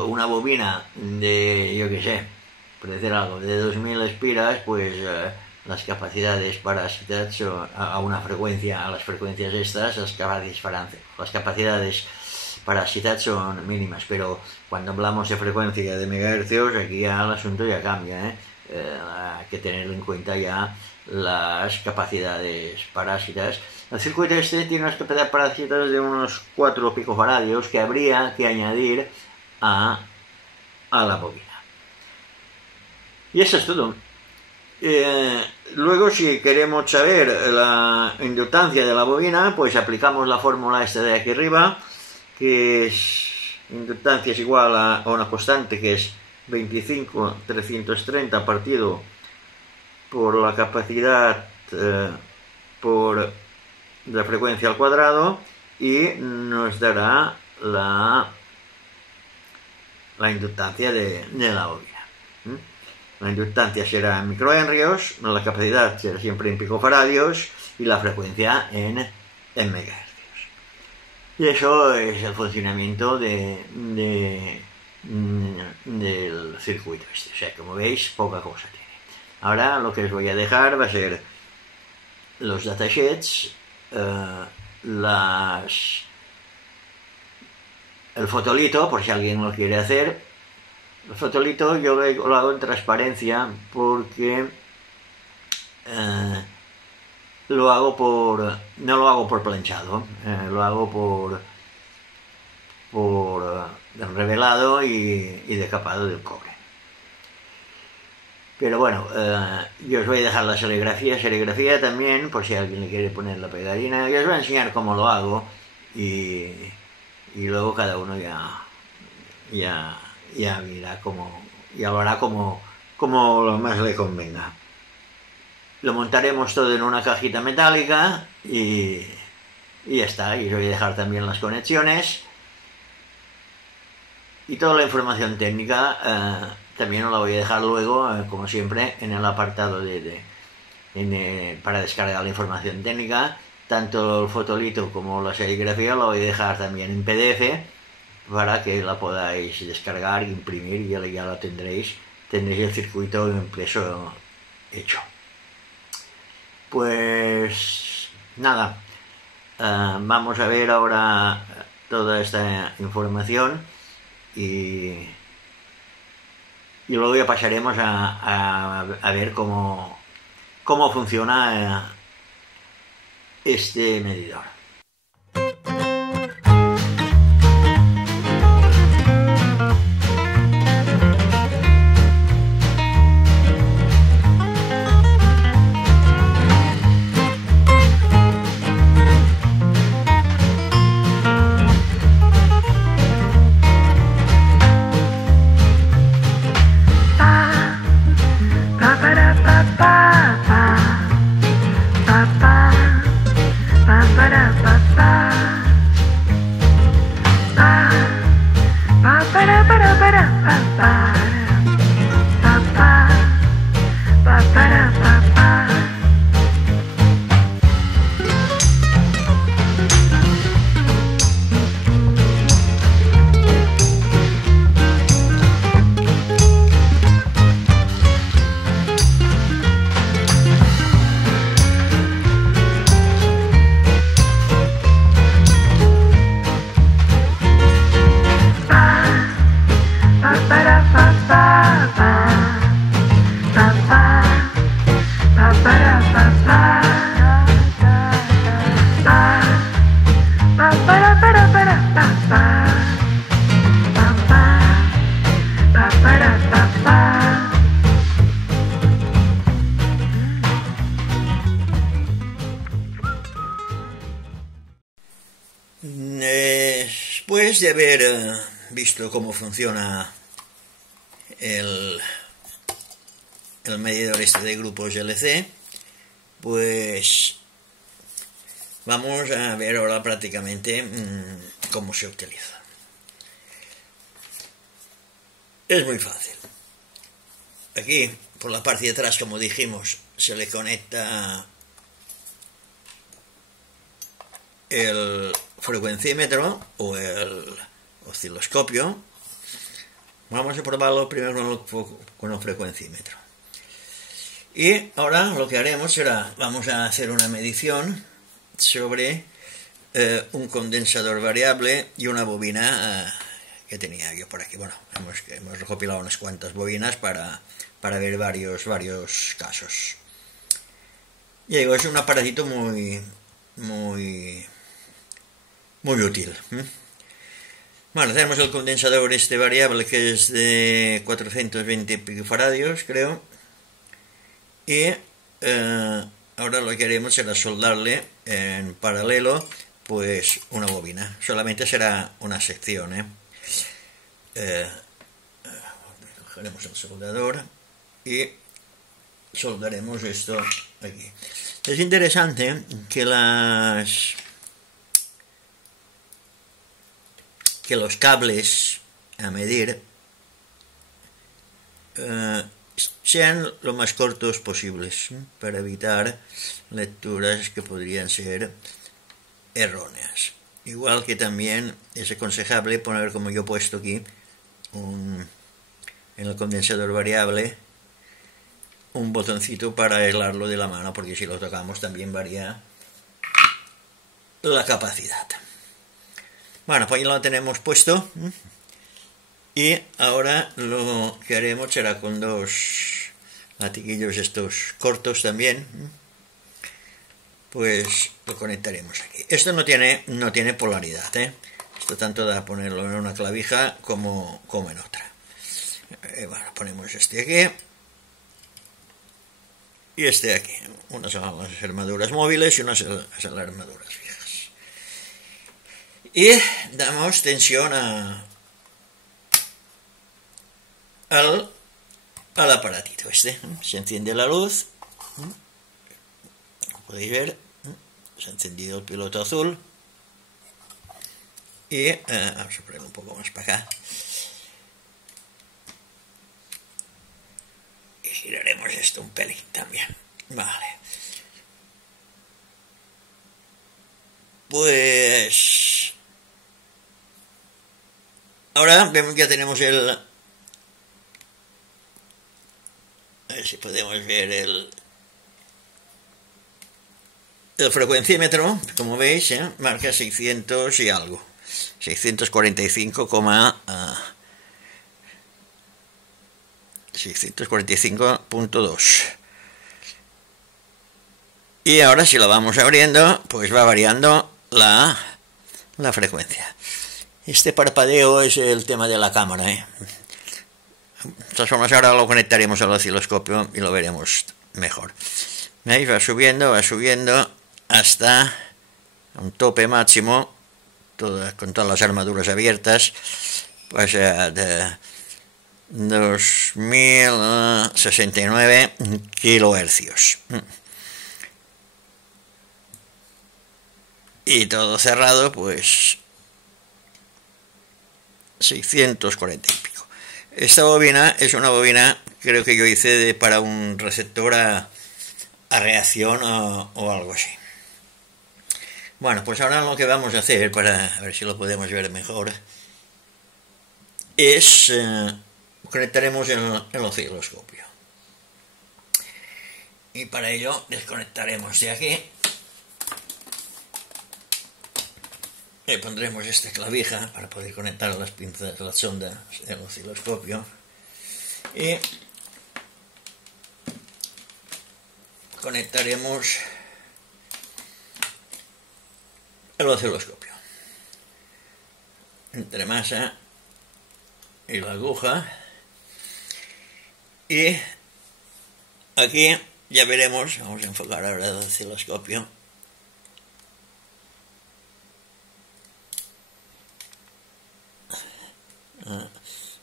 una bobina de, yo qué sé, por decir algo, de 2000 espiras, pues las capacidades parásitas a una frecuencia, a las frecuencias estas, las capacidades parásitas son mínimas, pero cuando hablamos de frecuencia de megahercios, aquí ya el asunto ya cambia, hay que tener en cuenta ya las capacidades parásitas. El circuito este tiene unas capacidades parásitas de unos 4 picofaradios que habría que añadir a la bobina. Y eso es todo. Luego, si queremos saber la inductancia de la bobina, pues aplicamos la fórmula esta de aquí arriba, que es inductancia es igual a una constante que es 25,330 partido por la capacidad por la frecuencia al cuadrado, y nos dará la inductancia de la bobina. La inductancia será en microhenrios, la capacidad será siempre en picofaradios y la frecuencia en megahercios. Y eso es el funcionamiento del circuito este. O sea, como veis, poca cosa tiene. Ahora lo que os voy a dejar va a ser los datasheets, el fotolito, por si alguien lo quiere hacer. El fotolito yo lo hago en transparencia porque no lo hago por planchado, lo hago por revelado y decapado del cobre. Pero bueno, yo os voy a dejar la serigrafía también, por si alguien le quiere poner la pegatina. Yo os voy a enseñar cómo lo hago y luego cada uno ya verá ya lo hará como lo más le convenga. Lo montaremos todo en una cajita metálica y ya está. Y os voy a dejar también las conexiones y toda la información técnica. También os la voy a dejar luego, como siempre, en el apartado para descargar la información técnica. Tanto el fotolito como la serigrafía la voy a dejar también en PDF para que la podáis descargar, imprimir y ya la tendréis el circuito impreso hecho. Pues nada, vamos a ver ahora toda esta información y luego ya pasaremos a ver cómo funciona este medidor. Después de haber visto cómo funciona el medidor este de grupos LC, pues vamos a ver ahora prácticamente cómo se utiliza. Es muy fácil. Aquí, por la parte de atrás, como dijimos, se le conecta el frecuencímetro o el osciloscopio. Vamos a probarlo primero con el frecuencímetro. Y ahora lo que haremos será, vamos a hacer una medición sobre un condensador variable y una bobina que tenía yo por aquí. Bueno, hemos recopilado unas cuantas bobinas para ver varios casos. Y digo, es un aparatito muy útil. Bueno, tenemos el condensador este variable que es de 420 picofaradios, creo. Y ahora lo que haremos será soldarle en paralelo pues una bobina. Solamente será una sección. Cogeremos el soldador y soldaremos esto aquí. Es interesante que los cables a medir sean lo más cortos posibles para evitar lecturas que podrían ser erróneas. igual que también es aconsejable poner, como yo he puesto aquí, en el condensador variable, un botoncito para aislarlo de la mano, porque si lo tocamos también varía la capacidad. Bueno, pues ya lo tenemos puesto, y ahora lo que haremos será con dos latiguillos estos cortos también, pues lo conectaremos aquí. Esto no tiene polaridad, esto tanto da ponerlo en una clavija como en otra. Bueno, ponemos este aquí y este aquí. Unas son las armaduras móviles y unas son las armaduras fijas. Y damos tensión al aparatito este. Se enciende la luz, como podéis ver, se ha encendido el piloto azul, y vamos a ponerlo un poco más para acá y giraremos esto un pelín también. Vale, pues ahora vemos que ya tenemos a ver si podemos ver el frecuencímetro. Como veis, marca 600 y algo, 645,2. Y ahora, si lo vamos abriendo, pues va variando la frecuencia. Este parpadeo es el tema de la cámara, De todas formas, ahora lo conectaremos al osciloscopio y lo veremos mejor. ¿Veis? Va subiendo hasta un tope máximo, con todas las armaduras abiertas, pues de 2069 kilohercios. Y todo cerrado, pues 640 y pico. Esta bobina es una bobina, creo que yo hice para un receptor a reacción o algo así. Bueno, pues ahora lo que vamos a hacer, para ver si lo podemos ver mejor, es conectaremos el osciloscopio. Y para ello desconectaremos de aquí. Le pondremos esta clavija para poder conectar las pinzas, las sondas del osciloscopio, y conectaremos el osciloscopio entre masa y la aguja, y aquí ya veremos. Vamos a enfocar ahora el osciloscopio.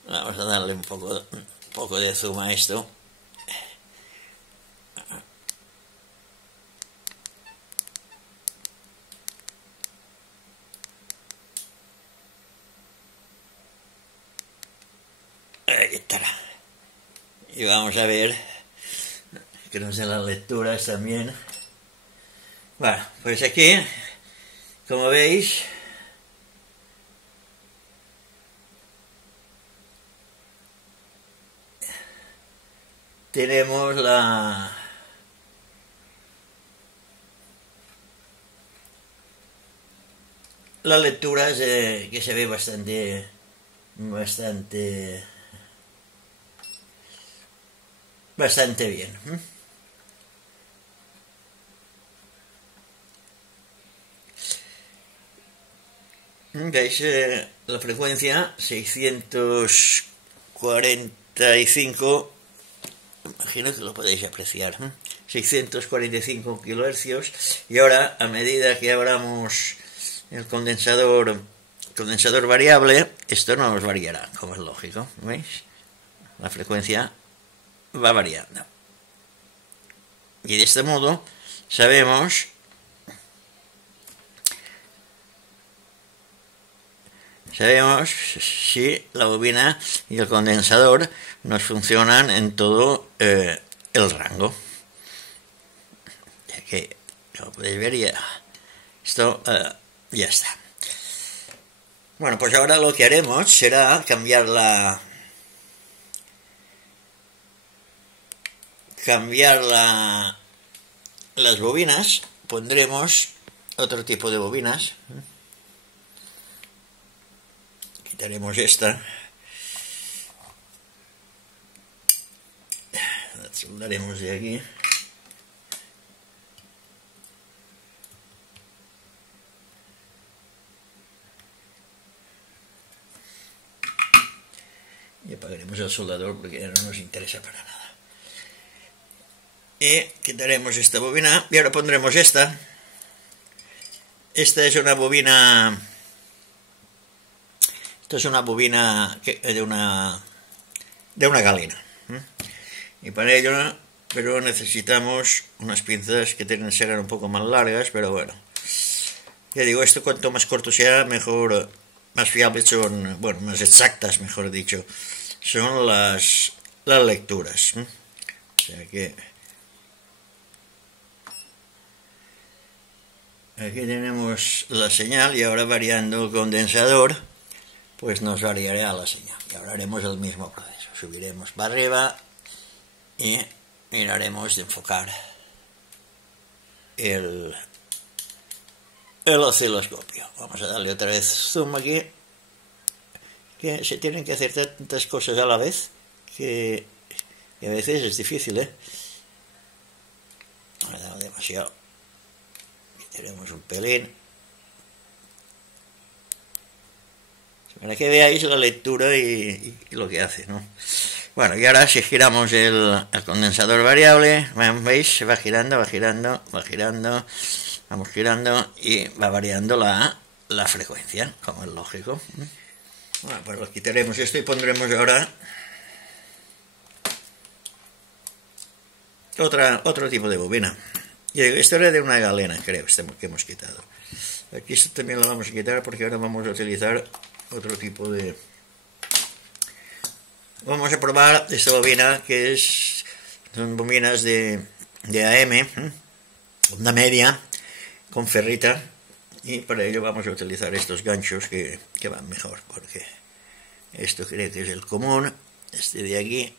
Vamos a darle un poco de zoom a esto. Ahí estará. Y vamos a ver que nos den las lecturas también. Bueno, pues aquí, como veis, tenemos las lecturas que se ve bastante bien. ¿Veis? La frecuencia 645, imagino que lo podéis apreciar, 645 kilohercios. Y ahora, a medida que abramos el condensador variable, esto no nos variará, como es lógico. ¿Veis? La frecuencia va variando, y de este modo sabemos si la bobina y el condensador nos funcionan en todo el rango. Ya que, como podéis ver, esto ya está. Bueno, pues ahora lo que haremos será cambiar las bobinas. Pondremos otro tipo de bobinas. Quitaremos esta. La soldaremos de aquí. Y apagaremos el soldador porque ya no nos interesa para nada. Y quitaremos esta bobina y ahora pondremos esta. Esta es una bobina. Esto es una bobina de una galena. Y para ello, pero necesitamos unas pinzas que tienen que ser un poco más largas, pero bueno. Ya digo, esto cuanto más corto sea, mejor. Más fiables son, bueno, más exactas, mejor dicho, son las lecturas. O sea que aquí tenemos la señal y ahora variando el condensador, pues nos variará la señal. Y ahora haremos el mismo proceso. Subiremos para arriba y miraremos de enfocar el osciloscopio. Vamos a darle otra vez zoom aquí, que se tienen que hacer tantas cosas a la vez que a veces es difícil, Me ha dado demasiado. Quitaremos un pelín para que veáis la lectura y lo que hace, ¿no? Bueno, y ahora si giramos el condensador variable, veis, se va girando, va girando, va girando. Vamos girando y va variando la frecuencia, como es lógico. Bueno, pues lo quitaremos esto y pondremos ahora otro tipo de bobina. Y esto era de una galena, creo, que hemos quitado. Aquí esto también lo vamos a quitar porque ahora vamos a utilizar otro tipo de. Vamos a probar esta bobina que son bobinas de AM, onda media, con ferrita, y para ello vamos a utilizar estos ganchos que van mejor, porque esto creo que es el común, este de aquí,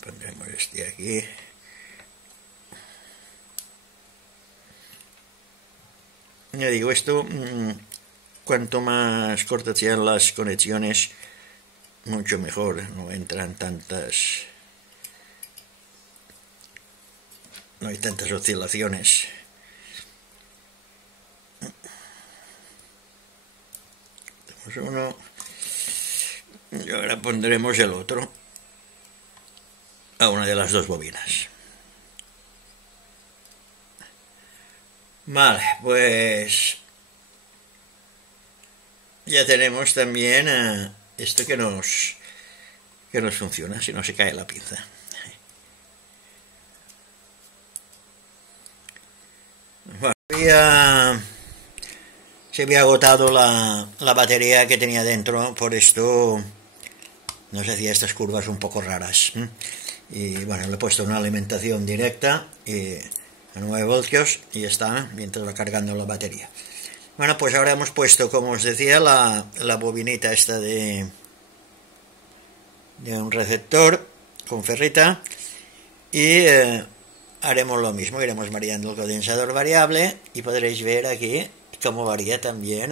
pondremos este aquí, ya digo, esto cuanto más cortas sean las conexiones mucho mejor, no entran tantas. No hay tantas oscilaciones. Tenemos uno. Y ahora pondremos el otro a una de las dos bobinas. Vale, pues ya tenemos también esto que nos funciona, si no se cae la pinza. Se había agotado la batería que tenía dentro, por esto nos hacía estas curvas un poco raras. Y bueno, le he puesto una alimentación directa a 9 voltios y ya está, mientras va cargando la batería. Bueno, pues ahora hemos puesto, como os decía, la bobinita esta de un receptor con ferrita y haremos lo mismo, iremos variando el condensador variable y podréis ver aquí cómo varía también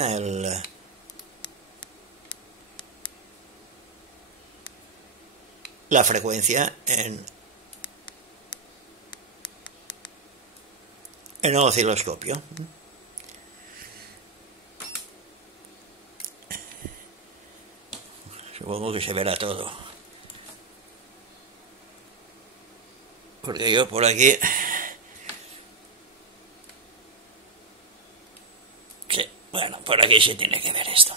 la frecuencia en el osciloscopio. Supongo que se verá todo, porque yo por aquí sí, bueno, por aquí se tiene que ver esto.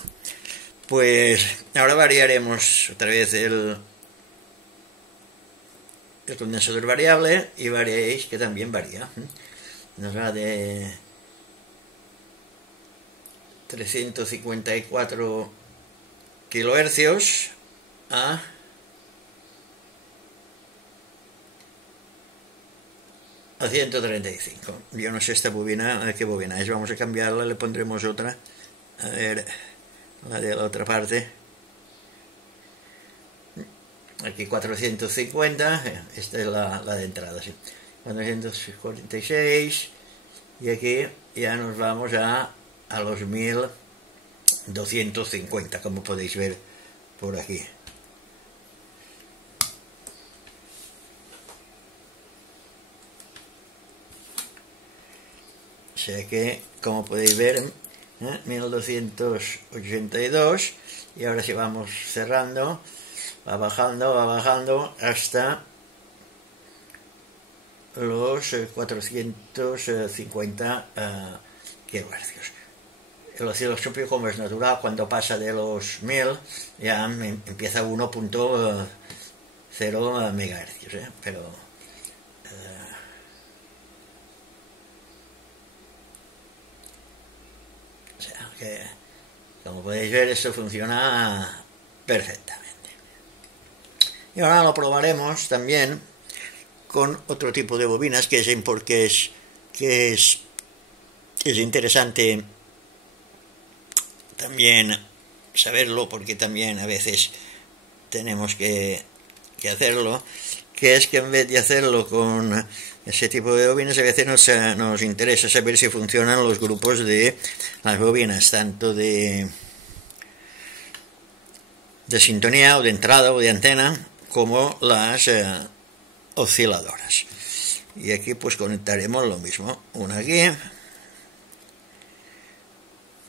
Pues ahora variaremos otra vez el condensador variable y veréis que también varía. Nos va de 354 kilohercios a 135. Yo no sé esta bobina, ¿qué bobina es? Vamos a cambiarla, le pondremos otra. A ver, la de la otra parte. Aquí 450, esta es la de entrada, sí. 446, y aquí ya nos vamos a los 1250, como podéis ver por aquí. O sea que, como podéis ver, 1282, y ahora si vamos cerrando, va bajando hasta los 450 kilohercios. El osciloscopio, como es natural, cuando pasa de los 1000 ya empieza 1.0 megahercios, pero o sea que, como podéis ver, esto funciona perfectamente. Y ahora lo probaremos también con otro tipo de bobinas, que es interesante también saberlo, porque también a veces tenemos que hacerlo, que es que en vez de hacerlo con ese tipo de bobinas, a veces nos interesa saber si funcionan los grupos de las bobinas, tanto de sintonía o de entrada o de antena, como las osciladoras. Y aquí pues conectaremos lo mismo, una aquí,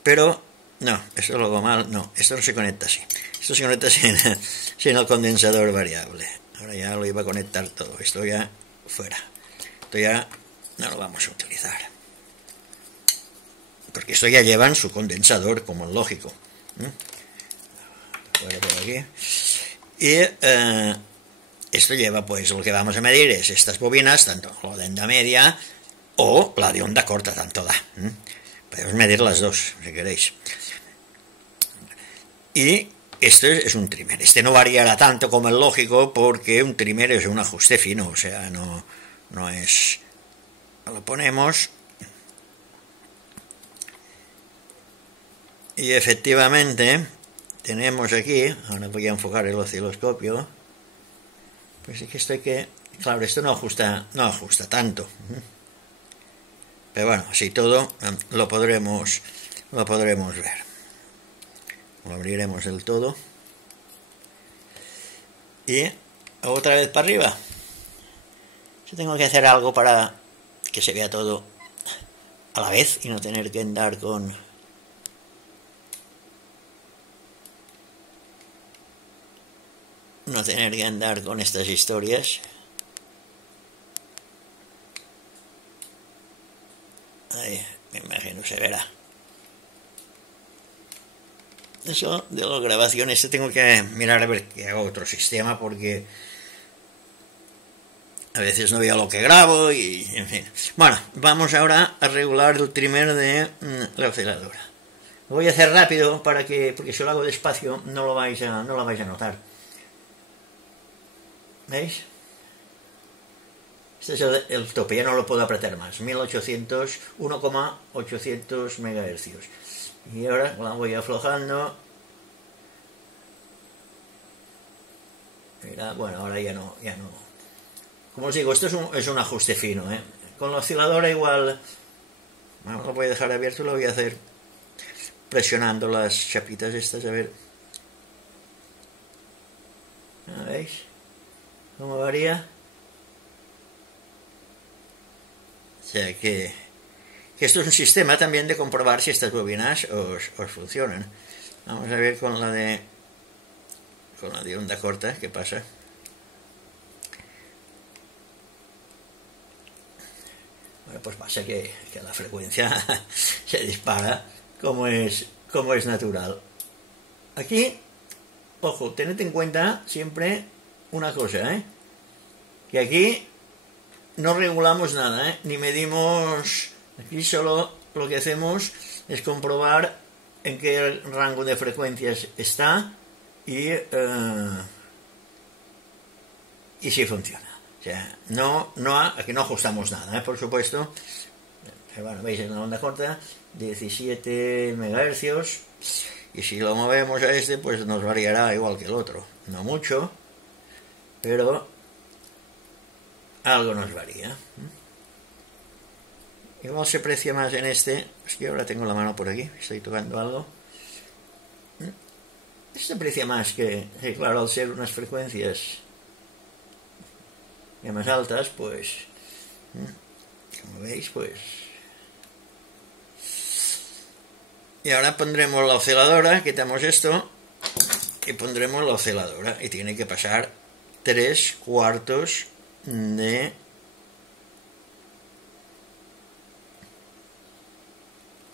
pero no, esto lo hago mal, no, esto no se conecta así, esto se conecta sin el condensador variable. Ahora ya lo iba a conectar todo, esto ya fuera, esto ya no lo vamos a utilizar, porque esto ya llevan su condensador, como es lógico. Por aquí. Y esto lleva, pues lo que vamos a medir es estas bobinas, tanto la de onda media o la de onda corta, tanto da. Podemos medir las dos, si queréis. Y esto es un trimmer. Este no variará tanto como el lógico, porque un trimmer es un ajuste fino, o sea, no es... Lo ponemos y efectivamente tenemos aquí, ahora voy a enfocar el osciloscopio, pues es que esto hay que, claro, esto no ajusta tanto, pero bueno, así todo lo podremos ver. Lo abriremos del todo y otra vez para arriba. Yo tengo que hacer algo para que se vea todo a la vez y no tener que andar con estas historias. Ahí, me imagino se verá. Eso de las grabaciones, tengo que mirar a ver que hago otro sistema, porque a veces no veo lo que grabo y en fin. Bueno, vamos ahora a regular el trimmer de la osciladora. Lo voy a hacer rápido porque si lo hago despacio no lo vais a notar. ¿Veis? Este es el tope, ya no lo puedo apretar más. 1,800 megahercios. Y ahora la voy aflojando. Mira, bueno, ahora ya no. Como os digo, esto es un ajuste fino, Con la osciladora igual, bueno, lo voy a dejar abierto y lo voy a hacer presionando las chapitas estas, a ver. ¿Veis cómo varía? O sea que esto es un sistema también de comprobar si estas bobinas os funcionan. Vamos a ver con la de onda corta qué pasa. Bueno, pues pasa que la frecuencia se dispara como es natural. Aquí, ojo, tened en cuenta siempre una cosa, que aquí no regulamos nada, ni medimos. Aquí solo lo que hacemos es comprobar en qué rango de frecuencias está y si funciona. O sea, aquí no ajustamos nada, por supuesto. Bueno, veis, en la onda corta 17 MHz, y si lo movemos a este, pues nos variará igual que el otro, no mucho, pero algo nos varía. Igual se aprecia más en este. Es que ahora tengo la mano por aquí, estoy tocando algo. Se aprecia más que claro, al ser unas frecuencias ya más altas, pues como veis, pues. Y ahora pondremos la osciladora, quitamos esto y pondremos la osciladora, y tiene que pasar 3/4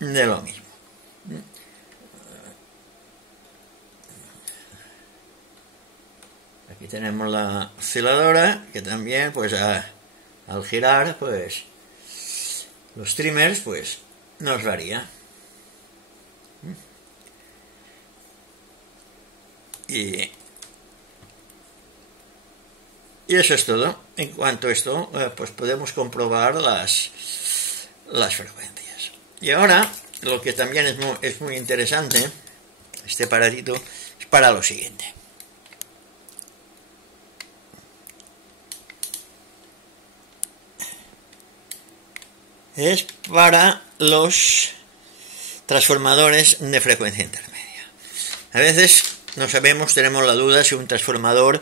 de lo mismo. Aquí tenemos la osciladora, que también, pues al girar, pues los trimmers, pues nos varía. Y eso es todo. En cuanto a esto, pues podemos comprobar las frecuencias. Y ahora, lo que también es muy interesante, este aparatito, es para lo siguiente. Es para los transformadores de frecuencia intermedia. A veces no sabemos, tenemos la duda si un transformador,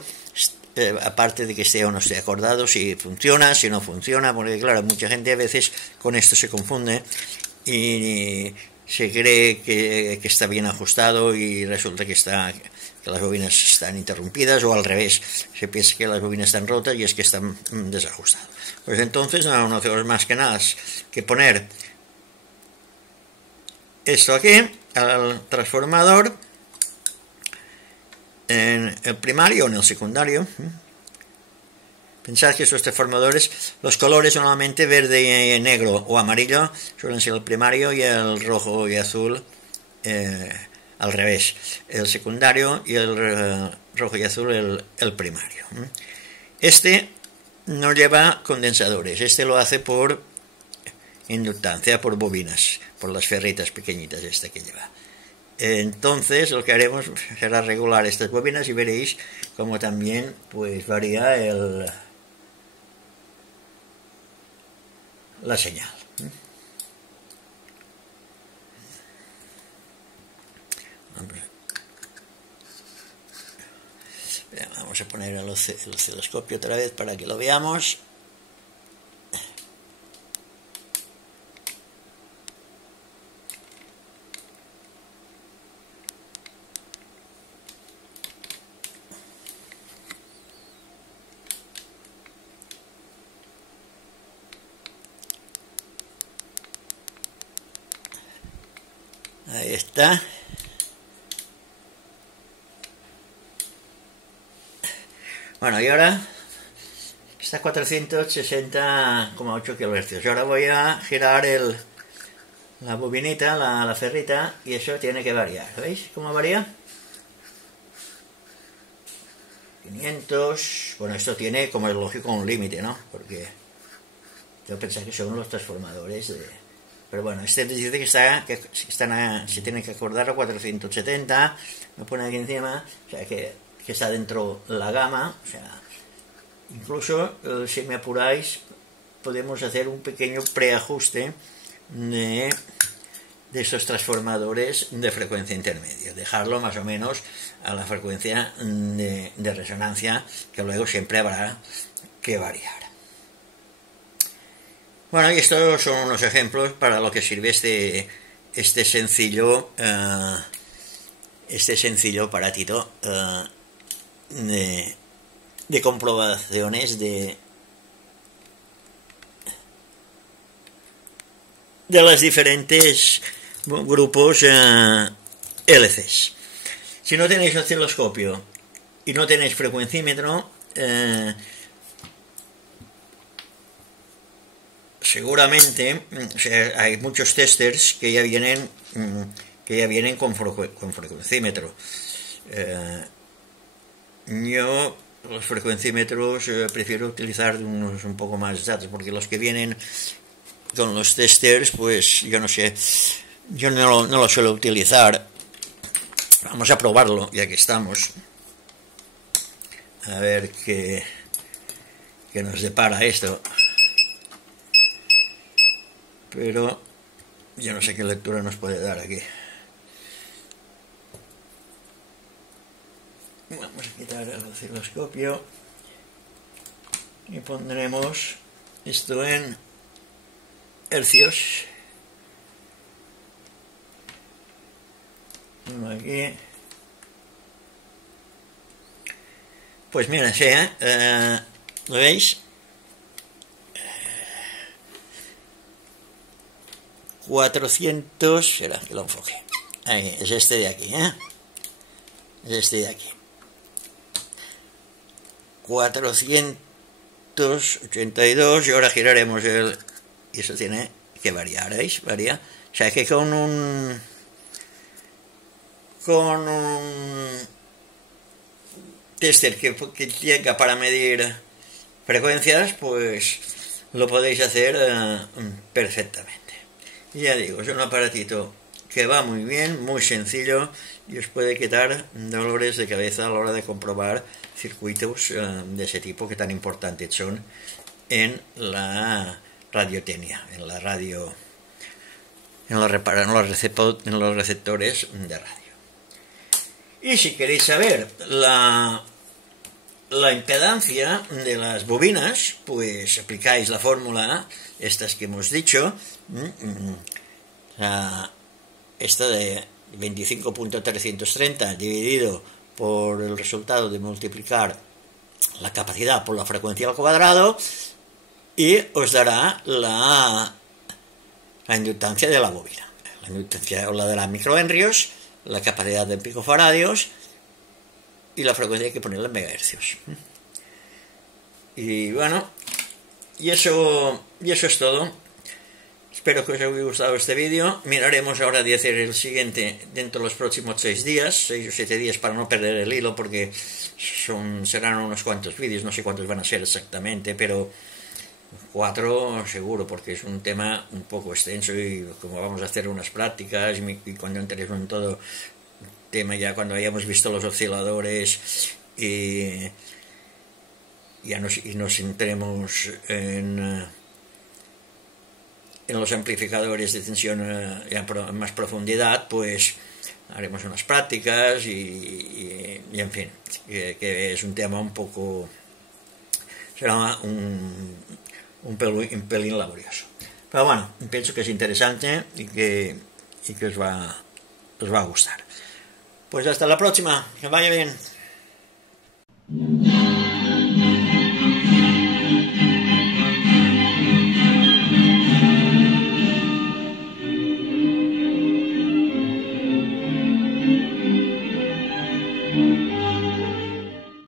aparte de que esté o no esté acordado, si funciona, si no funciona, porque claro, mucha gente a veces con esto se confunde y se cree que está bien ajustado y resulta que las bobinas están interrumpidas, o al revés, se piensa que las bobinas están rotas y es que están desajustadas. Pues entonces no hacemos más que nada que poner esto aquí al transformador, en el primario o en el secundario. Pensad que estos transformadores, los colores normalmente verde, negro o amarillo suelen ser el primario, y el rojo y azul al revés, el secundario, y el rojo y azul el primario. Este no lleva condensadores, este lo hace por inductancia, por bobinas, por las ferritas pequeñitas que lleva. Entonces lo que haremos será regular estas bobinas y veréis como también pues varía la señal. Vamos a poner el osciloscopio otra vez para que lo veamos. Ahí está. Bueno, y ahora está a 460,8 kHz. Ahora voy a girar la bobinita, la ferrita, y eso tiene que variar. ¿Veis cómo varía? 500. Bueno, esto tiene, como es lógico, un límite, ¿no? Porque yo pensaba que son los transformadores de... Pero bueno, este dice que se tiene que acordar a 470, me pone aquí encima, o sea que está dentro la gama, o sea, incluso si me apuráis podemos hacer un pequeño preajuste de estos transformadores de frecuencia intermedia, dejarlo más o menos a la frecuencia de resonancia, que luego siempre habrá que variar. Bueno, y estos son unos ejemplos para lo que sirve este sencillo aparatito de comprobaciones de los diferentes grupos LCs. Si no tenéis osciloscopio y no tenéis frecuencímetro, seguramente, o sea, hay muchos testers que ya vienen con frecuencímetro. Yo los frecuencímetros prefiero utilizar unos un poco más exactos, porque los que vienen con los testers, pues yo no sé, yo no lo suelo utilizar. Vamos a probarlo, ya que estamos. A ver qué nos depara esto. Pero yo no sé qué lectura nos puede dar aquí. Vamos a quitar el osciloscopio y pondremos esto en hercios. Uno aquí. Pues mira, sí, ¿lo veis? 400, será que lo enfoque. Ahí, es este de aquí, es este de aquí. 482, y ahora giraremos el... Y eso tiene que variar, ¿veis? Varía. O sea que con un tester que tenga para medir frecuencias, pues lo podéis hacer perfectamente. Y ya digo, es un aparatito que va muy bien, muy sencillo, y os puede quitar dolores de cabeza a la hora de comprobar circuitos de ese tipo que tan importantes son en la radiotecnia, en la radio, en los receptores de radio. Y si queréis saber la impedancia de las bobinas, pues aplicáis la fórmula, estas que hemos dicho, esta de 25.330 dividido por el resultado de multiplicar la capacidad por la frecuencia al cuadrado, y os dará la inductancia de la bobina, la inductancia o la de la microhenrios, la capacidad de picofaradios y la frecuencia hay que ponerla en megahercios. Y bueno, y eso es todo. Espero que os haya gustado este vídeo. Miraremos ahora de hacer el siguiente dentro de los próximos 6 o 7 días para no perder el hilo, porque serán unos cuantos vídeos, no sé cuántos van a ser exactamente, pero 4 seguro, porque es un tema un poco extenso, y como vamos a hacer unas prácticas y cuando entremos en todo el tema, ya cuando hayamos visto los osciladores y nos entremos en los amplificadores de tensión en más profundidad, pues haremos unas prácticas y en fin, que es un tema un poco, será un pelín laborioso, pero bueno, pienso que es interesante y que os va a gustar. Pues hasta la próxima, que vaya bien.